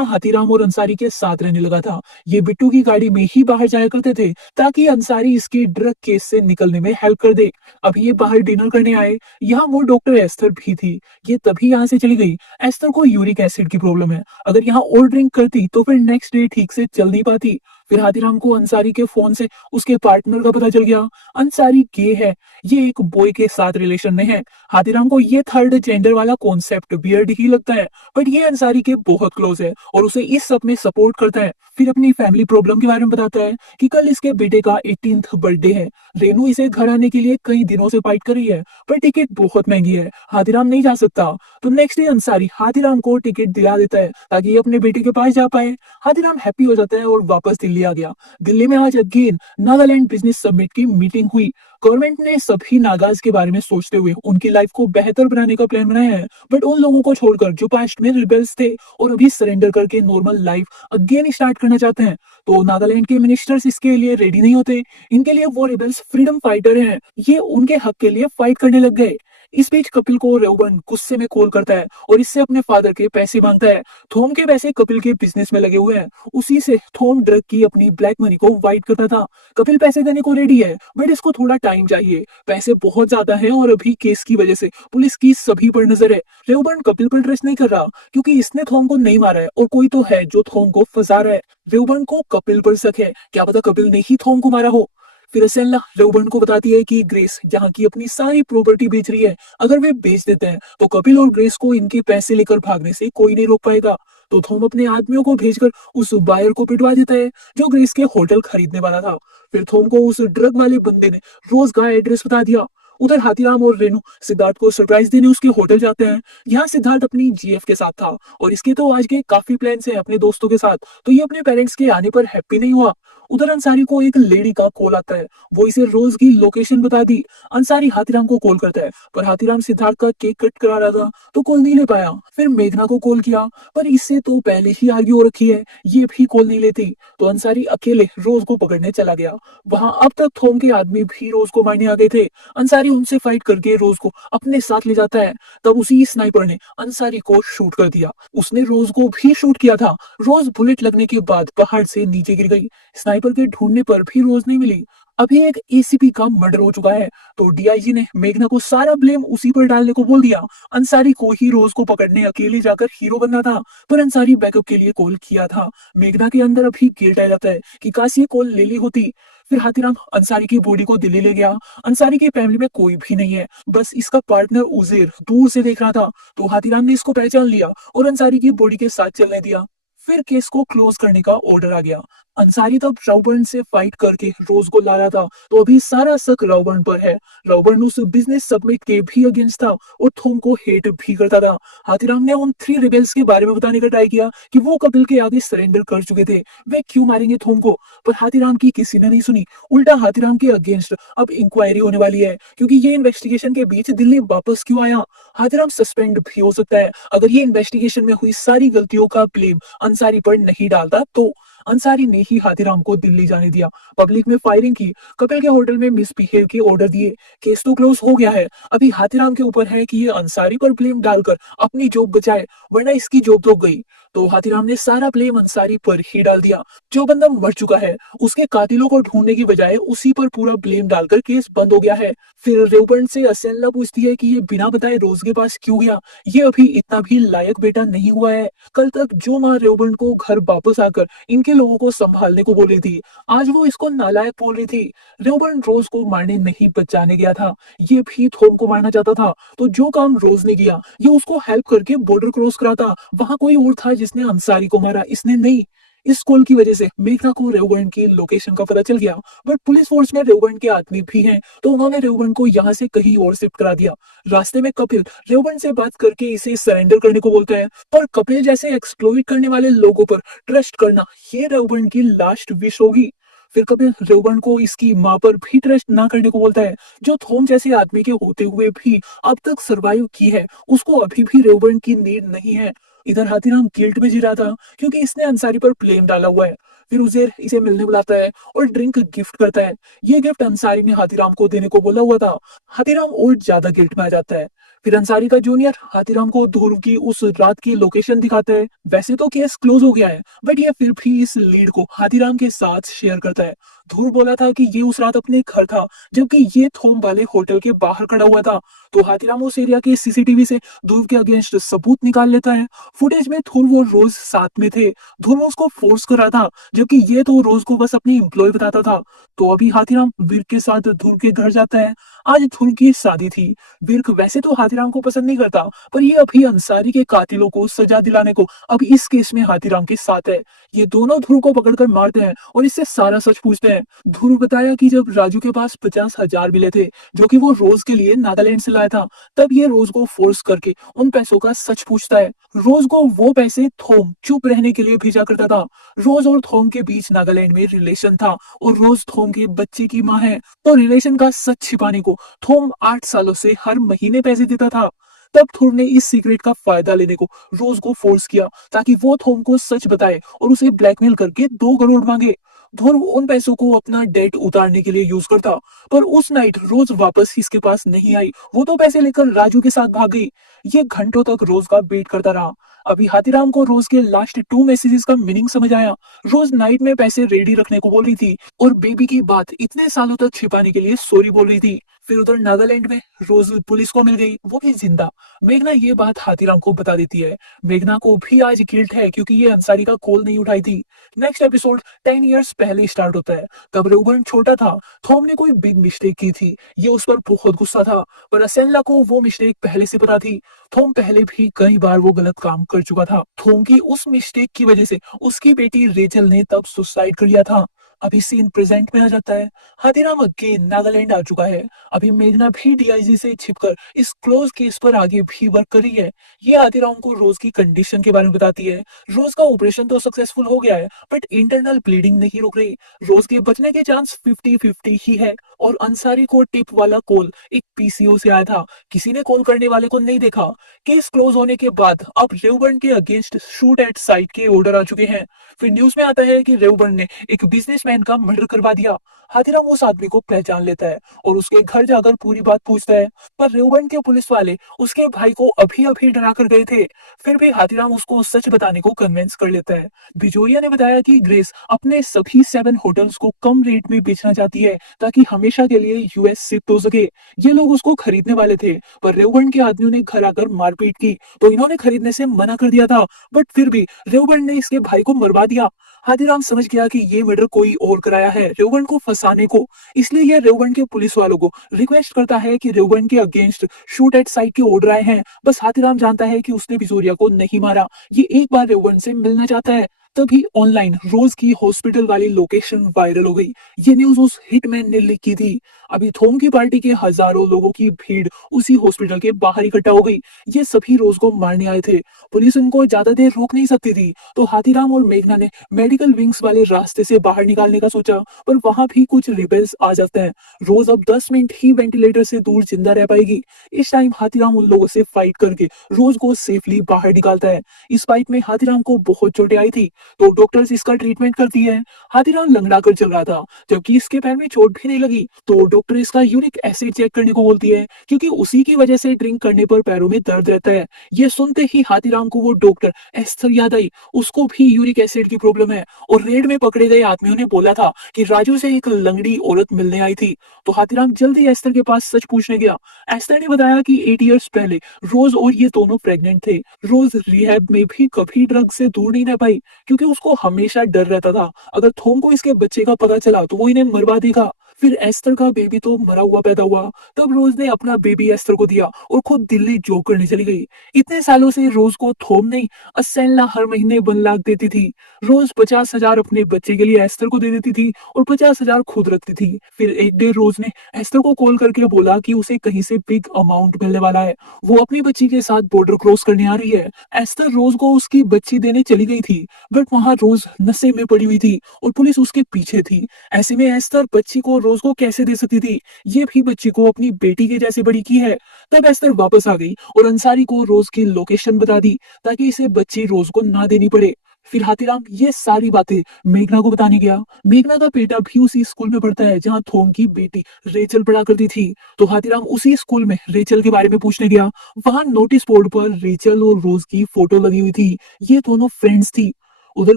हाथीराम और अंसारी के साथ रहने लगा था। ये बिट्टू की गाड़ी में ही बाहर जाया करते थे ताकि अंसारी इसकी ड्रग केस से निकलने में हेल्प कर दे। अब ये बाहर डिनर करने आए। यहाँ वो डॉक्टर एस्थर भी थी। ये तभी यहाँ से चली गई। एस्थर को यूरिक एसिड की प्रॉब्लम है। अगर यहाँ और ड्रिंक करती तो फिर नेक्स्ट डे ठीक से चल नहीं पाती। फिर हाथीराम को अंसारी के फोन से उसके पार्टनर का पता चल गया। अंसारी गे है। ये एक बॉय के साथ रिलेशन में है। हाथीराम को ये थर्ड जेंडर वाला कॉन्सेप्ट वियर्ड ही लगता है, बट ये अंसारी के बहुत क्लोज है और उसे इस सब में सपोर्ट करता है। फिर अपनी फैमिली प्रॉब्लम के बारे में बताता है कि कल इसके बेटे का 18th बर्थडे है। रेनू इसे घर आने के लिए कई दिनों से फाइट कर रही है, पर टिकट बहुत महंगी है। हाथीराम नहीं जा सकता। तो नेक्स्ट डे अंसारी हाथीराम को टिकट दिला देता है ताकि ये अपने बेटे के पास जा पाए। हाथीराम हैप्पी हो जाता है और वापस दिल्ली आ गया। दिल्ली में आज अगेन नागालैंड बिजनेस समिट की मीटिंग हुई। गवर्नमेंट ने सभी नागाज के बारे में सोचते हुए उनकी लाइफ को बेहतर बनाने का प्लान बनाया है, बट उन लोगों को छोड़कर जो पास्ट में रिबेल्स थे और अभी सरेंडर करके नॉर्मल लाइफ अगेन स्टार्ट करना चाहते हैं, तो नागालैंड के मिनिस्टर्स इसके लिए रेडी नहीं होते। इनके लिए वो रिबेल्स फ्रीडम फाइटर हैं। ये उनके हक के लिए फाइट करने लग गए। इस बीच कपिल को रेवबन गुस्से में कॉल करता है और इससे अपने फादर के पैसे मांगता है। थॉम के पैसे कपिल के बिजनेस में लगे हुए हैं। उसी से थॉम ड्रग की अपनी ब्लैक मनी को वाइट करता था। कपिल पैसे देने को रेडी है, बट इसको थोड़ा टाइम चाहिए। पैसे बहुत ज्यादा है और अभी केस की वजह से पुलिस की सभी पर नजर है। रेवबन कपिल पर ट्रस्ट नहीं कर रहा क्योंकि इसने थॉम को नहीं मारा है और कोई तो है जो थॉम को फंसा रहा है। रेवबन को कपिल पर शक है। क्या पता कपिल ने ही थॉम को मारा हो। फिर असेल्ला रेवबन को बताती है कि ग्रेस जहाँ की अपनी सारी प्रॉपर्टी बेच रही है, अगर वे बेच देते हैं तो कपिल और ग्रेस को इनके पैसे लेकर भागने से कोई नहीं रोक पाएगा। तो थॉम अपने आदमियों को भेजकर उस बायर को पिटवा देता है जो ग्रेस के होटल खरीदने वाला था। फिर थॉम को उस ड्रग वाले बंदे ने रोज का एड्रेस बता दिया। उधर हाथीराम और रेनू सिद्धार्थ को सरप्राइज देने उसके होटल जाते हैं। यहाँ सिद्धार्थ अपनी जीएफ के साथ था और इसके तो आज के काफी प्लान्स हैं अपने दोस्तों के साथ, तो ये अपने पेरेंट्स के आने पर हैप्पी नहीं हुआ। उधर अंसारी को एक लेडी का कॉल आता है। वो इसे रोज की लोकेशन बता दी। अंसारी हाथीराम को कॉल करता है, पर हाथीराम सिद्धार्थ का केक कट करा रहा था तो कॉल नहीं ले पाया। फिर मेघना को कॉल किया, पर इससे तो पहले ही आर्ग्यू हो रखी है, ये भी कॉल नहीं लेती। तो अंसारी अकेले रोज को पकड़ने चला गया। वहां अब तक थॉम के आदमी भी रोज को मारने आ गए थे। अंसारी उनसे फाइट करके रोज को अपने साथ ले जाता है। तब उसी स्नाइपर ने अंसारी को शूट कर दिया। उसने रोज को भी शूट किया था। रोज बुलेट लगने के बाद पहाड़ से नीचे गिर गई। स्नाइपर के ढूंढने पर भी रोज नहीं मिली। अभी एक एसीपी का मर्डर हो चुका है, तो डीआईजी ने मेघना को सारा ब्लेम उसी पर डालने को बोल दिया। अंसारी को ही रोज को पकड़ने अकेले जाकर हीरो बनना था, पर अंसारी बैकअप के लिए कॉल किया था। मेघना के अंदर अभी गिल्ट आ जाता है कि काश ये कॉल ले ली होती। फिर हाथीराम अंसारी की बॉडी को दिल्ली ले गया। अंसारी की फैमिली में कोई भी नहीं है, बस इसका पार्टनर उजेर दूर से देख रहा था। तो हाथीराम ने इसको पहचान लिया और अंसारी की बॉडी के साथ चलने दिया। फिर केस को क्लोज करने का ऑर्डर आ गया। अंसारी तब रावबर्न से फाइट करके रोज को ला रहा था, तो अभी सारा शक रावबर्न पर है। रावबर्न उस बिजनेस सबमिट के भी अगेंस्ट था और थॉम को हेट भी करता था। हाथीराम ने उन 3 रिबेल्स के बारे में बताने का ट्राई किया कि वो कपिल के आगे सरेंडर कर चुके थे, वे क्यों मारेंगे थॉम को, पर हाथीराम की किसी ने नहीं सुनी। उल्टा हाथीराम के अगेंस्ट अब इंक्वायरी होने वाली है, क्योंकि ये इन्वेस्टिगेशन के बीच दिल्ली वापस क्यों आया। हाथीराम सस्पेंड भी हो सकता है अगर ये इन्वेस्टिगेशन में हुई सारी गलतियों का ब्लेम अंसारी पर नहीं डालता। तो अंसारी ने ही हाथीराम को दिल्ली जाने दिया, पब्लिक में फायरिंग की, कपिल के होटल में मिसबिहेव के ऑर्डर दिए। केस तो क्लोज हो गया है। अभी हाथीराम के ऊपर है कि ये अंसारी पर ब्लेम डालकर अपनी जॉब बचाए, वरना इसकी जॉब तो गई। तो हाथीराम ने सारा ब्लेम अंसारी पर ही डाल दिया। जो बंदा मर चुका है उसके कातिलों को ढूंढने की बजाय उसी पर पूरा ब्लेम डालकर केस बंद हो गया है। फिर रेवबर्न से असेल्ला पूछती है कि ये बिना बताए रोज के पास क्यों गया, ये अभी इतना भी लायक बेटा नहीं हुआ है। कल तक जो माँ रेवबर्न को घर वापस आकर इनके लोगों को संभालने को बोल रही थी, आज वो इसको नालायक बोल रही थी। रेवबर्न रोज को मारने नहीं बचाने गया था, ये भी थॉम को मारना चाहता था। तो जो काम रोज ने किया ये उसको हेल्प करके बॉर्डर क्रॉस करा था। वहां कोई और था जिसने अंसारी को मारा, इसने नहीं। इस कॉल की वजह से मेघना को रेवबर्न की लोकेशन का पता चल गया, बट पुलिस फोर्स में रेवबर्न के आदमी भी हैं, तो उन्होंने रेवबर्न को यहाँ से कहीं और शिफ्ट करा दिया। रास्ते में कपिल रेवबर्न से बात करके इसे सरेंडर करने को बोलता है, पर कपिल जैसे एक्सप्लॉइट करने वाले लोगों पर ट्रस्ट करना ये रेवबर्न की लास्ट विश होगी। फिर कपिल रेवबर्न को इसकी माँ पर भी ट्रस्ट ना करने को बोलता है, जो थॉम जैसे आदमी के होते हुए भी अब तक सरवाइव की है, उसको अभी भी रेवबर्न की नीड नहीं है। इधर हाथीराम गिल्ट में जी रहा था क्योंकि इसने अंसारी पर ब्लेम डाला हुआ है। फिर उजेर इसे मिलने बुलाता है और ड्रिंक गिफ्ट करता है। ये गिफ्ट अंसारी ने हाथीराम को देने को बोला हुआ था। हाथीराम और ज्यादा गिल्ट में आ जाता है। फिर अंसारी का जूनियर हाथीराम को ध्रुव की उस रात की लोकेशन दिखाता है। वैसे तो केस क्लोज हो गया है, बट ये फिर भी इस लीड को हाथीराम के साथ शेयर करता है। ध्रुव बोला था कि ये उस रात अपने घर था, जबकि ये थोम वाले होटल के बाहर खड़ा हुआ था। तो हाथीराम उस एरिया के सीसीटीवी से ध्रुव के अगेंस्ट सबूत निकाल लेता है। फुटेज में ध्रुव और रोज साथ में थे। ध्रुव उसको फोर्स कर रहा था, जबकि ये तो रोज को बस अपनी एम्प्लॉय बताता था। तो अभी हाथीराम विर्क के साथ ध्रुव के घर जाता है। आज ध्रुव की शादी थी। विर्क वैसे तो हाथीराम को पसंद नहीं करता, पर ये अभी अंसारी के कातिलों को सजा दिलाने को अब इस केस में हाथीराम के साथ है। ये दोनों ध्रुव को पकड़कर मारते हैं और इससे सारा सच पूछते हैं। ध्रुव बताया कि जब राजू के पास 50,000 मिले थे, जो कि वो रोज के लिए नागालैंड से लाया था, तब ये रोज को फोर्स करके उन पैसों का सच पूछता है। रोज को वो पैसे थोम चुप रहने के लिए भेजा करता था। रोज और थोम के बीच नागालैंड में रिलेशन था और रोज थोम के बच्चे की माँ है, तो रिलेशन का सच छिपाने को थोम 8 सालों से हर महीने पैसे देता था। तब थोम ने इस सीक्रेट का फायदा लेने को रोज को फोर्स किया, ताकि वो थोम को सच बताए और उसे ब्लैकमेल करके 2 करोड़ मांगे। ध्रुव उन पैसों को अपना डेट उतारने के लिए यूज करता, पर उस नाइट रोज वापस इसके पास नहीं आई। वो तो पैसे लेकर राजू के साथ भाग गई। ये घंटों तक रोज का वेट करता रहा। अभी हाथीराम को रोज के लास्ट 2 मैसेजेस का मीनिंग समझ आया। रोज नाइट में पैसे रेडी रखने को बोल रही थी और बेबी की बात इतने सालों तक छिपाने के लिए सॉरी बोल रही थी। फिर उधर नागालैंड में रोज पुलिस को मिल गई, वो भी जिंदा। मेघना ये बात हाथीराम को बता देती है। मेघना को भी आज गिल्ट है क्योंकि ये अंसारी का कॉल नहीं उठाई थी। नेक्स्ट एपिसोड 10 इयर्स पहले स्टार्ट होता है। तब रेवबर्न छोटा था। थॉम ने कोई बिग मिस्टेक की थी। ये उस पर बहुत गुस्सा था, पर असेंला को वो मिस्टेक पहले से पता थी। थॉम पहले भी कई बार वो गलत काम कर चुका था। थॉम की उस मिस्टेक की वजह से उसकी बेटी रेचल ने तब सुसाइड कर लिया था। अभी सीन प्रेजेंट में आ जाता है। हाथीराम अगेन नागालैंड आ चुका है। अभी मेघना भी डीआईजी से छिपकर इस क्लोज केस पर आगे भी वर्क कर रही है। ये हाथीराम को रोज की कंडीशन के बारे में बताती है। रोज का ऑपरेशन तो सक्सेसफुल हो गया है, बट इंटरनल ब्लीडिंग नहीं रुक रही। रोज के बचने के चांस 50-50 ही है। और अंसारी को टिप वाला कॉल एक पीसीओ से आया था। किसी ने कॉल करने वाले को नहीं देखा। केस क्लोज होने के बाद अब रेवबर्न के अगेंस्ट शूट एट साइट के ऑर्डर आ चुके हैं। फिर न्यूज में आता है कि रेवबर्न ने एक बिजनेसमैन का मर्डर करवा दिया। हाथीराम उस आदमी को पहचान लेता है और उसके घर जाकर पूरी बात पूछता है, पर रेवबर्न के पुलिस वाले उसके भाई को अभी अभी डरा कर गए थे। फिर भी हाथीराम उसको सच बताने को कन्विंस कर लेता है। बिजोरिया ने बताया कि ग्रेस अपने सभी 7 होटल्स को कम रेट में बेचना चाहती है, ताकि हमेशा के लिए यूएस शिफ्ट हो सके। ये लोग उसको खरीदने वाले थे, पर रेवबर्न के आदमियों ने घर आकर मारपीट की, तो इन्होंने खरीदने से मना कर दिया था। बट फिर भी रेवबर्न ने इसके भाई को मरवा दिया। हाथीराम समझ गया कि ये मर्डर कोई और कराया है रेवबर्न को फंसाने को। इसलिए ये रेवबर्न के पुलिस वालों को रिक्वेस्ट करता है कि रेवबर्न के अगेंस्ट शूट एट साइट के ऑर्डर आए हैं। बस हाथीराम जानता है कि उसने बिजोरिया को नहीं मारा। ये एक बार रेवबर्न से मिलना चाहता है। तभी ऑनलाइन रोज की हॉस्पिटल वाली लोकेशन वायरल हो गई। ये न्यूज उस हिटमैन ने लीक की थी। अभी थोम की पार्टी के हजारों लोगों की भीड़ उसी हॉस्पिटल के बाहर इकट्ठा हो गई। ये सभी रोज को मारने आए थे। पुलिस उनको ज्यादा देर रोक नहीं सकती थी, तो हाथीराम और मेघना ने मेडिकल विंग्स वाले रास्ते से बाहर निकालने का सोचा, पर वहां भी कुछ रिबेल्स आ जाते हैं। रोज अब 10 मिनट ही वेंटिलेटर से दूर जिंदा रह पाएगी। इस टाइम हाथीराम उन लोगों से फाइट करके रोज को सेफली बाहर निकालता है। इस फाइट में हाथीराम को बहुत चोटें आई थी, तो डॉक्टर्स इसका ट्रीटमेंट करती है। हाथीराम लंगड़ा कर चल रहा था, जबकि इसके पैर में चोट भी नहीं लगी, तो डॉक्टर इसका यूरिक एसिड चेक करने को बोलती है, क्योंकि उसी की वजह से ड्रिंक करने पर पैरों में दर्द रहता है। ये सुनते ही हाथीराम को वो डॉक्टर एस्थर याद आई। उसको भी यूरिक एसिड की प्रॉब्लम है, और रेड में पकड़े गए आदमियों ने बोला था कि राजू से एक लंगड़ी औरत मिलने आई थी। तो हाथीराम जल्दी एस्थर के पास सच पूछने गया। एस्थर ने बताया कि 8 इयर्स पहले रोज और ये दोनों प्रेग्नेंट थे। रोज रिहैब में भी कभी ड्रग से दूर नहीं रह पाई, क्योंकि उसको हमेशा डर रहता था अगर थोम को इसके बच्चे का पता चला तो वो इन्हें मरवा देगा। फिर एस्तर का बेबी तो मरा हुआ पैदा हुआ। तब रोज ने अपना बेबी एस्तर को दिया और खुद दिल्ली जॉब करने चली गई। इतने सालों से रोज को थोम नहीं, असेंला हर महीने 1 लाख देती थी। रोज 50,000 अपने बच्चे के लिए एस्तर को दे देती थी और 50,000 खुद रखती थी। फिर एक डे रोज ने एस्तर को कॉल करके बोला कि उसे कहीं से बिग अमाउंट मिलने वाला है, वो अपनी बच्ची के साथ बॉर्डर क्रॉस करने आ रही है। एस्तर रोज को उसकी बच्ची देने चली गई थी, बट वहां रोज नशे में पड़ी हुई थी और पुलिस उसके पीछे थी। ऐसे में एस्तर बच्ची को रोज को कैसे दे सकती थी, ये भी बच्ची को अपनी बेटी के जैसे बड़ी की है। तब एस्तर वापस आ गई और अंसारी को रोज की लोकेशन बता दी ताकि इसे बच्ची रोज को ना देनी पड़े। फिर हाथीराम ये सारी बातें मेघना को बताने गया। मेघना का बेटा भी उसी स्कूल में पढ़ता है जहाँ थोम की बेटी रेचल पढ़ा करती थी। तो हाथीराम उसी स्कूल में रेचल के बारे में पूछने गया। वहां नोटिस बोर्ड पर रेचल और रोज की फोटो लगी हुई थी। ये दोनों फ्रेंड्स थी। उधर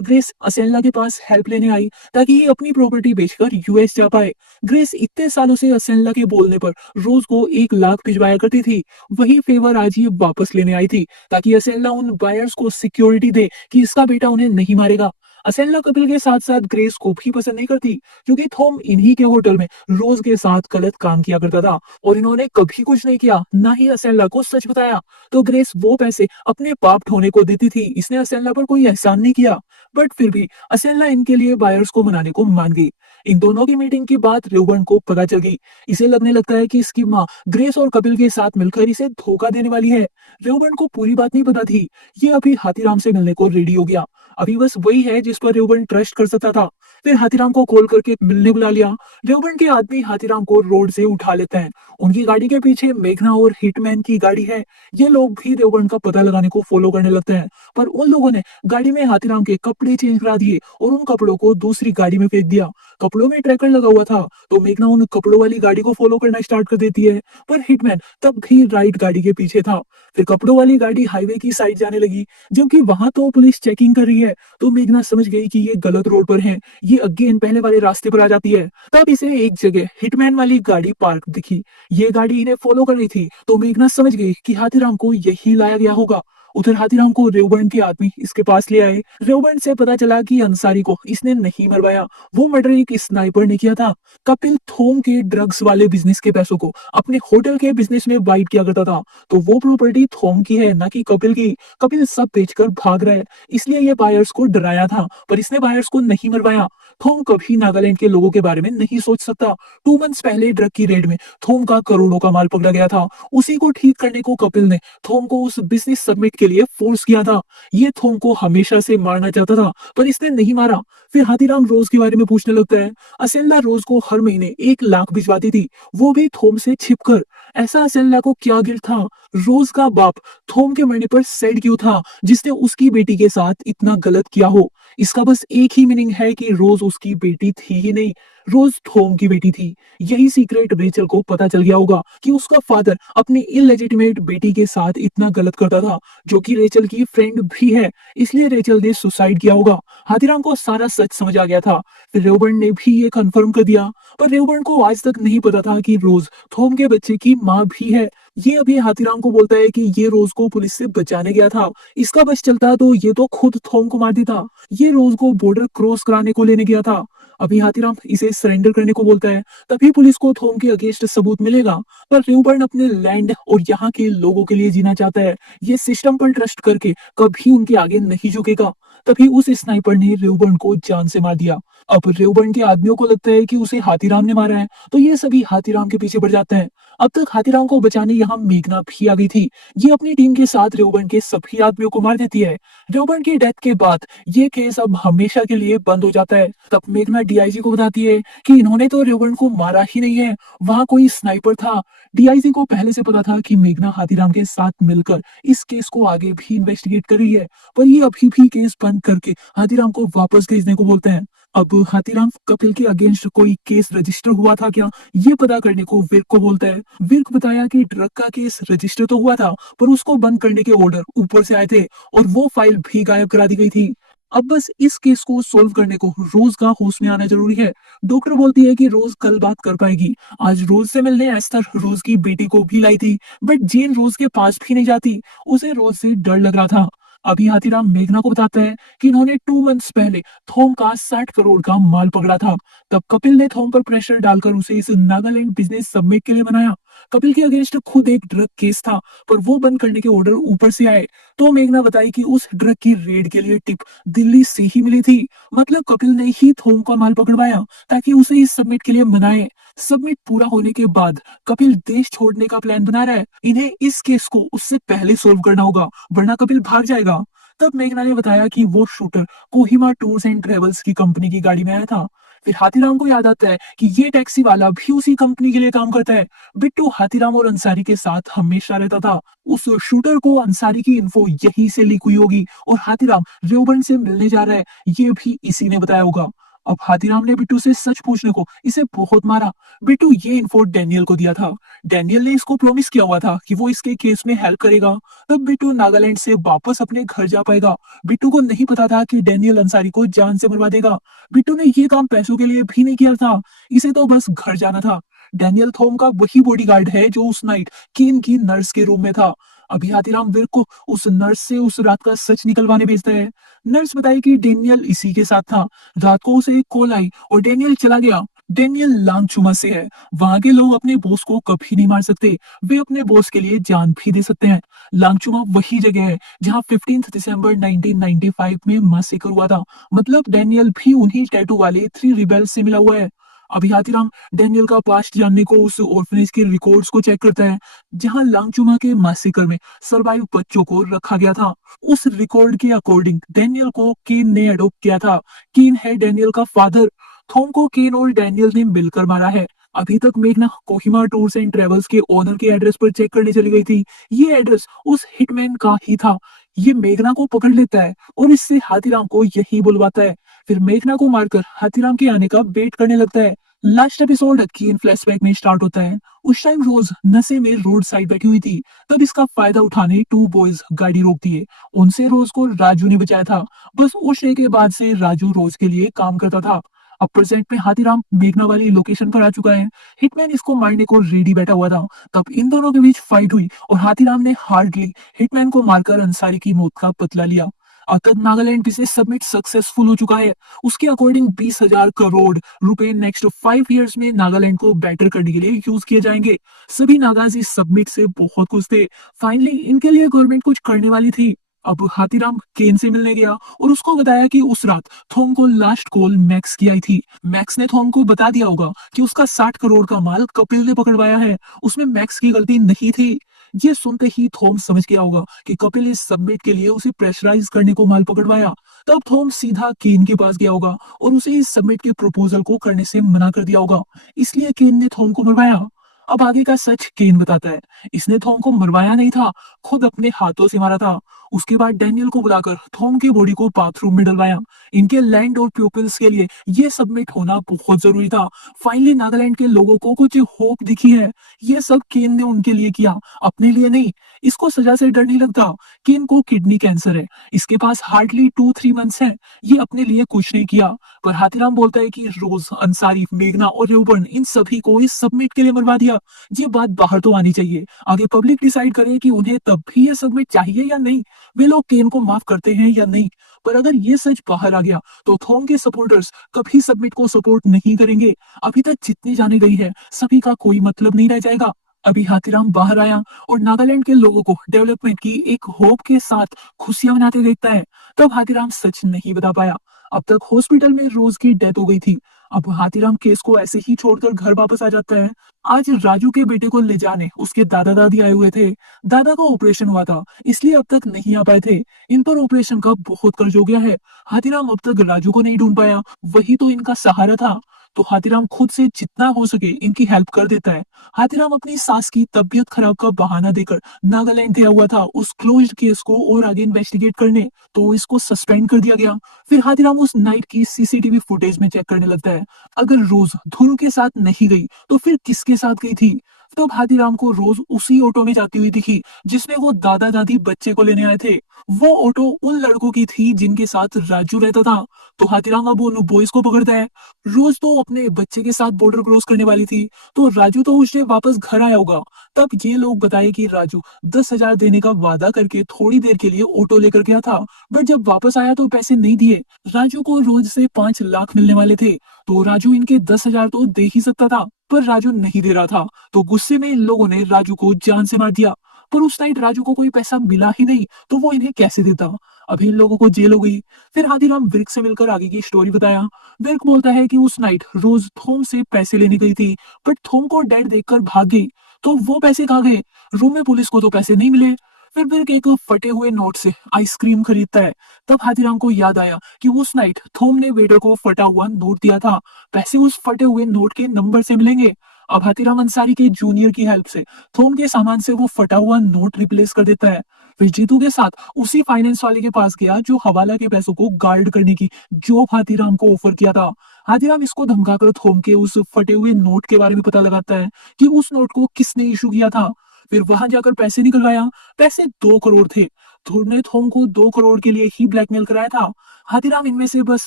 ग्रेस असेल्ला के पास हेल्प लेने आई ताकि ये अपनी प्रॉपर्टी बेचकर यूएस जा पाए। ग्रेस इतने सालों से असेल्ला के बोलने पर रोज को 1 लाख भिजवाया करती थी। वही फेवर आज ये वापस लेने आई थी ताकि असेल्ला उन बायर्स को सिक्योरिटी दे कि इसका बेटा उन्हें नहीं मारेगा। असेल्ला कपिल के साथ साथ ग्रेस को भी पसंद नहीं करती क्योंकि थॉम इन्हीं के होटल में रोज के साथ गलत काम किया करता था और इन्होंने कभी कुछ नहीं किया, ना ही असेल्ला को सच बताया। तो ग्रेस वो पैसे अपने पाप ढोने को देती थी। इसने असेल्ला पर कोई एहसान नहीं किया, बट फिर भी असेल्ला इनके लिए बायर्स को मनाने को मान गई। इन दोनों की मीटिंग की बात रेवन को पता चल गई। इसे लगने लगता है कि इसकी माँ ग्रेस और कपिल के साथ मिलकर इसे धोखा देने वाली है। रेवन को पूरी बात नहीं पता थी। ये अभी हाथीराम से मिलने को रेडी हो गया। अभी बस वही है जिस पर रेवन ट्रस्ट कर सकता था। फिर हाथीराम को कॉल करके मिलने बुला लिया। रेवन के आदमी हाथीराम को रोड से उठा लेते हैं। उनकी गाड़ी के पीछे मेघना और हिटमैन की गाड़ी है। ये लोग भी रेवन का पता लगाने को फॉलो करने लगते हैं, पर उन लोगों ने गाड़ी में हाथीराम के कपड़े चेंज करा दिए और उन कपड़ों को दूसरी गाड़ी में फेंक दिया। कपड़ों में ट्रैकर लगा हुआ था तो मेघना उन कपड़ों वाली गाड़ी को फॉलो करना स्टार्ट कर देती है, पर हिटमैन तब भी राइट गाड़ी के पीछे था। फिर कपड़ों वाली गाड़ी हाईवे की साइड जाने लगी, जबकि वहां तो पुलिस चेकिंग कर रही है। तो मेघना समझ गई कि ये गलत रोड पर है। ये अगेन पहले वाले रास्ते पर आ जाती है। तब इसे एक जगह हिटमैन वाली गाड़ी पार्क दिखी। ये गाड़ी इन्हें फॉलो कर रही थी, तो मेघना समझ गई कि हाथीराम को यही लाया गया होगा। उधर हाथीराम को रेवबर्न के आदमी इसके पास ले आए। रेवबर्न से पता चला कि अंसारी को इसने नहीं मरवाया, वो मर्डर एक स्नाइपर ने किया था। कपिल थोम के ड्रग्स वाले बिजनेस के पैसों को अपने होटल के बिजनेस में वाइट किया करता था, तो वो प्रॉपर्टी थोम की है, ना कि कपिल की। कपिल सब बेचकर भाग रहा है, इसलिए ये बायर्स को डराया था, पर इसने बायर्स को नहीं मरवाया। थोम कभी नागालैंड के लोगों के बारे में नहीं सोच सकता। 2 मंथ्स पहले ड्रग की रेड में थोम का करोड़ों का माल पकड़ा गया था। उसी को ठीक करने को कपिल ने थोम को उस बिजनेस सबमिट के लिए फोर्स किया था। ये थोम को हमेशा से मारना चाहता था, पर इसने नहीं मारा। फिर हाथीराम रोज के बारे में पूछने लगता है। असेल्ला रोज को हर महीने 1 लाख भिजवाती थी, वो भी थोम से छिपकर। ऐसा असेल्ला को क्या गिल्ट था? रोज का बाप थोम के मरने पर सैड क्यों था, जिसने उसकी बेटी के साथ इतना गलत किया हो? इसका बस एक ही मीनिंग है कि रोज उसकी बेटी थी ही नहीं, रोज थोम की बेटी थी। यही सीक्रेट रेचल को पता चल गया होगा कि उसका फादर अपनी इलेजिटिमेट बेटी के साथ इतना गलत करता था, जो कि रेचल की फ्रेंड भी है। इसलिए रेचल ने सुसाइड किया होगा। हाथीराम को सारा सच समझ आ गया था। फिर रेवबर्न ने भी ये कंफर्म कर दिया, पर रेवबर्न को आज तक नहीं पता था कि रोज थोम के बच्चे की माँ भी है। ये अभी हाथीराम को बोलता है कि ये रोज को पुलिस से बचाने गया था। इसका बस चलता तो ये तो खुद थोम को मार देता। ये रोज को बॉर्डर क्रॉस कराने को लेने गया था। अभी हाथीराम इसे सरेंडर करने को बोलता है, तभी पुलिस को थोम के अगेंस्ट सबूत मिलेगा। पर रेवबर्न अपने लैंड और यहाँ के लोगों के लिए जीना चाहता है। ये सिस्टम पर ट्रस्ट करके कभी उनके आगे नहीं झुकेगा। तभी उस स्नाइपर ने रेवबर्न को जान से मार दिया। अब रेवबर्न के आदमियों को लगता है कि उसे हाथीराम ने मारा है, तो ये सभी हाथीराम के पीछे पड़ जाते हैं। अब तक हाथीराम को बचाने यहाँ मेघना भी आ गई थी। ये अपनी टीम के साथ रेवबर्न के सभी आदमियों को मार देती है। रेवबर्न की डेथ के बाद ये केस अब हमेशा के लिए बंद हो जाता है। तब मेघना डीआईजी को बताती है कि इन्होंने तो रेवबर्न को मारा ही नहीं है, वहां कोई स्नाइपर था। डीआईजी को पहले से पता था कि मेघना हाथीराम के साथ मिलकर इस केस को आगे भी इन्वेस्टिगेट कर रही है, पर ये अभी भी केस बंद करके हाथीराम को वापस भेजने को बोलते हैं। अब हाथीराम कपिल के अगेंस्ट कोई केस रजिस्टर हुआ था क्या, ये पता करने को विर्क को बोलता है। विर्क बताया कि ड्रग का केस रजिस्टर तो हुआ था, पर उसको बंद करने के ऑर्डर ऊपर से आए थे और वो फाइल भी गायब करा दी गई थी। अब बस इस केस को सोल्व करने को रोज का होश में आना जरूरी है। डॉक्टर बोलती है कि रोज कल बात कर पाएगी। आज रोज से मिलने एस्तर रोज की बेटी को भी लाई थी, बट जेन रोज के पास भी नहीं जाती। उसे रोज से डर लग रहा था। अभी हाथीराम मेघना को बताता है कि इन्होंने 2 मंथ्स पहले थोम का 60 करोड़ का माल पकड़ा था। तब कपिल ने थोम पर प्रेशर डालकर उसे इस नागालैंड बिजनेस सबमिट के लिए बनाया। कपिल के अगेंस्ट खुद एक ड्रग केस था, पर वो बंद करने के ऑर्डर ऊपर से आए। तो मेघना बताई कि उस ड्रग की रेड के लिए टिप दिल्ली से ही मिली थी। मतलब कपिल ने ही थोम का माल पकड़वाया ताकि उसे इस सबमिट के लिए मनाए। सबमिट पूरा होने के बाद कपिल देश छोड़ने का प्लान बना रहा है। इन्हें इस केस को उससे पहले सोल्व करना होगा, वरना कपिल भाग जाएगा। तब मेघना ने बताया कि वो shooter Kohima tours and travels की कंपनी की गाड़ी में आया था। फिर हाथीराम को याद आता है कि ये टैक्सी वाला भी उसी कंपनी के लिए काम करता है। बिट्टू हाथीराम और अंसारी के साथ हमेशा रहता था। उस शूटर को अंसारी की इन्फो यहीं से लीक हुई होगी और हाथीराम रेवबन से मिलने जा रहा है, ये भी इसी ने बताया होगा। अब हाथीराम ने बिट्टू से सच पूछने को इसे बहुत मारा। बिट्टू ये इन्फो डैनियल को दिया था। डैनियल ने इसको प्रॉमिस किया हुआ था कि वो इसके केस में हेल्प करेगा। तब बिट्टू नागालैंड से वापस अपने घर जा पाएगा। बिट्टू को नहीं पता था कि डैनियल अंसारी को जान से मरवा देगा। बिट्टू ने ये काम पैसों के लिए भी नहीं किया था, इसे तो बस घर जाना था। डैनियल थोम का वही बॉडीगार्ड है जो उस नाइट कीन की नर्स के रूम में था। अभी हाथीराम विर्क को उस नर्स से उस रात का सच निकलवाने भेजता है। नर्स बताई कि डेनियल इसी के साथ था। रात को उसे एक कॉल आई और डेनियल चला गया। डेनियल लांगचुमा से है। वहां के लोग अपने बॉस को कभी नहीं मार सकते, वे अपने बॉस के लिए जान भी दे सकते हैं। लांगचुमा वही जगह है जहां 15 दिसंबर 1995 में मैसेकर हुआ था। मतलब डेनियल भी उन्हीं टैटू वाले 3 रिबेल्स से मिला हुआ है। अभी हाथीराम डेनियल का पास्ट जानने को उस ऑर्फनेज के रिकॉर्ड्स को चेक करता है जहां लांगचुमा के मैसेकर में सर्वाइव बच्चों को रखा गया था। उस रिकॉर्ड के अकॉर्डिंग डेनियल को कीन ने अडॉप्ट किया था। कीन है डेनियल का फादर। थॉम को कीन और डेनियल ने मिलकर मारा है। अभी तक मेघना कोहिमा टूर्स एंड ट्रेवल्स के ओनर के एड्रेस पर चेक करने चली गई थी। ये एड्रेस उस हिटमैन का ही था। ये मेघना को पकड़ लेता है और इससे हाथीराम को यही बुलवाता है। फिर मेघना को मारकर हाथीराम के आने का वेट करने लगता है। लास्ट एपिसोड कीन फ्लैशबैक में स्टार्ट होता है। उस टाइम रोज नशे में रोड साइड बैठी हुई थी। तब इसका फायदा उठाने 2 बॉयज गाड़ी रोक दिए। उनसे रोज को राजू ने बचाया था। बस उस डे के बाद से राजू रोज के लिए काम करता था। अब प्रेजेंट में हाथीराम मेघना वाली लोकेशन पर आ चुका है। हिटमैन इसको मारने को रेडी बैठा हुआ था। तब इन दोनों के बीच फाइट हुई और हाथीराम ने हार्डली हिटमैन को मारकर अंसारी की मौत का बदला लिया। अब तक नागालैंड बिजनेस सबमिट सक्सेसफुल हो चुका है। उसके अकॉर्डिंग 20,000 करोड़ रुपए नेक्स्ट 5 इयर्स में नागालैंड को बेटर करने के लिए यूज किए जाएंगे। सभी नागाज इस सबमिट से बहुत खुश थे। फाइनली इनके लिए गवर्नमेंट कुछ करने वाली थी। अब हाथीराम केन से मिलने गया और उसको बताया कि उस रात थोम को लास्ट कॉल मैक्स की आई थी। मैक्स ने थोम को बता दिया होगा कि उसका 60 करोड़ का माल कपिल ने पकड़वाया है, उसमें मैक्स की गलती नहीं थी। ये सुनते ही थोम समझ गया होगा कि कपिल इस सबमिट के लिए उसे प्रेशराइज करने को माल पकड़वाया। तब थोम सीधा केन के पास गया होगा और उसे इस सबमिट के प्रपोजल को करने से मना कर दिया होगा। इसलिए केन ने थोम को मरवाया। अब आगे का सच केन बताता है। इसने थॉम को मरवाया नहीं था, खुद अपने हाथों से मारा था। उसके बाद डैनियल को बुलाकर थॉम की बॉडी को बाथरूम में डलवाया। इनके लैंड और पीपल्स के लिए ये सबमिट होना बहुत जरूरी था। फाइनली नागालैंड के लोगों को कुछ होप दिखी है। ये सब केन ने उनके लिए किया, अपने लिए नहीं। इसको सजा से डर नहीं लगता। केन को किडनी कैंसर है, इसके पास हार्डली 2-3 मंथ्स है। ये अपने लिए कुछ नहीं किया। पर हाथीराम बोलता है कि रोज, अंसारी, मेघना और रेवबर्न इन सभी को इस सबमिट के लिए मरवा दिया। ये बात बाहर तो आनी चाहिए। आगे पब्लिक डिसाइड करे कि उन्हें तब भी ये सबमिट चाहिए या नहीं, वे लोग केन को माफ करते हैं या नहीं। पर अगर ये सच बाहर आ गया तो थोम के सपोर्टर्स कभी सबमिट को सपोर्ट नहीं करेंगे। अभी तक जितनी जाने गई है सभी का कोई मतलब नहीं रह जाएगा। अभी हाथीराम बाहर आया और नागालैंड के लोगों को डेवलपमेंट की एक होप के साथ खुशियां मनाते देखता है। तब हाथीराम सच नहीं बता पाया। अब तक हॉस्पिटल में रोज की डेथ हो गई थी। अब हाथीराम केस को ऐसे ही छोड़कर घर वापस आ जाता है। आज राजू के बेटे को ले जाने उसके दादा दादी आए हुए थे। दादा का ऑपरेशन हुआ था, इसलिए अब तक नहीं आ पाए थे। इन पर ऑपरेशन का बहुत कर्ज हो गया है। हाथीराम अब तक राजू को नहीं ढूंढ पाया, वही तो इनका सहारा था। तो हाथीराम खुद से जितना हो सके इनकी हेल्प कर देता है। हाथीराम अपनी सास की तबीयत खराब का बहाना देकर नागालैंड गया हुआ था उस क्लोज्ड केस को और आगे इन्वेस्टिगेट करने, तो इसको सस्पेंड कर दिया गया। फिर हाथीराम उस नाइट की सीसीटीवी फुटेज में चेक करने लगता है। अगर रोज धुन के साथ नहीं गई तो फिर किसके साथ गई थी। तब हाथीराम को रोज उसी ऑटो में जाती हुई दिखी जिसमें वो दादा दादी बच्चे को लेने आए थे। वो ऑटो उन लड़कों की थी जिनके साथ राजू रहता था। तो हाथीराम अब उन बॉयज को पकड़ता है। रोज तो अपने बच्चे के साथ बॉर्डर क्रॉस करने वाली थी, तो राजू तो उस दिन वापस घर आया होगा। तब ये लोग बताए कि राजू 10,000 देने का वादा करके थोड़ी देर के लिए ऑटो लेकर गया था, बट जब वापस आया तो पैसे नहीं दिए। राजू को रोज से 5 लाख मिलने वाले थे, तो राजू इनके 10,000 तो दे ही सकता था, पर राजू नहीं दे रहा था। तो गुस्से में इन लोगों ने राजू को जान से मार दिया। पर उस नाइट राजू को कोई पैसा मिला ही नहीं, तो वो इन्हें कैसे देता। अभी इन लोगों को जेल हो गई। फिर हाथीराम विर्क से मिलकर आगे की स्टोरी बताया। विर्क बोलता है कि उस नाइट रोज थोम से पैसे लेने गई थी, बट थोम को डेड देखकर भाग गई। तो वो पैसे कहाँ गए? रूम में पुलिस को तो पैसे नहीं मिले। फिर विर्क एक फटे हुए नोट से आइसक्रीम खरीदता है। तब हाथीराम को याद आया कि उस नाइट थोम ने वेटर को फटा हुआ नोट दिया था। पैसे उस फटे हुए नोट के नंबर से मिलेंगे। अब हाथीराम अंसारी के जूनियर की हेल्प से थोम के सामान से वो फटा हुआ नोट रिप्लेस कर देता है। फिर जीतू के साथ उसी फाइनेंस वाले के पास गया जो हवाला के पैसों को गार्ड करने की जॉब हाथीराम को ऑफर किया था। हाथीराम इसको धमकाकर थोम के उस फटे हुए नोट के बारे में पता लगाता है कि उस नोट को किसने इशू किया था। फिर वहां जाकर पैसे निकलवाया। पैसे 2 करोड़ थे। धुर ने थोम को 2 करोड़ के लिए ही ब्लैकमेल कराया था। हाथीराम इनमें से बस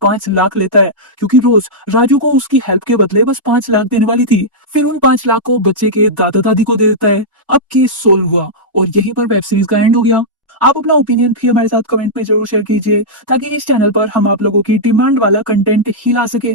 5 लाख लेता है, क्योंकि रोज राजू को उसकी हेल्प के बदले बस 5 लाख देने वाली थी। फिर उन 5 लाख को बच्चे के दादा दादी को दे देता है। अब केस सोल्व हुआ और यहीं पर वेब सीरीज का एंड हो गया। आप अपना ओपिनियन भी हमारे साथ कमेंट में जरूर शेयर कीजिए, ताकि इस चैनल पर हम आप लोगों की डिमांड वाला कंटेंट ही ला सके।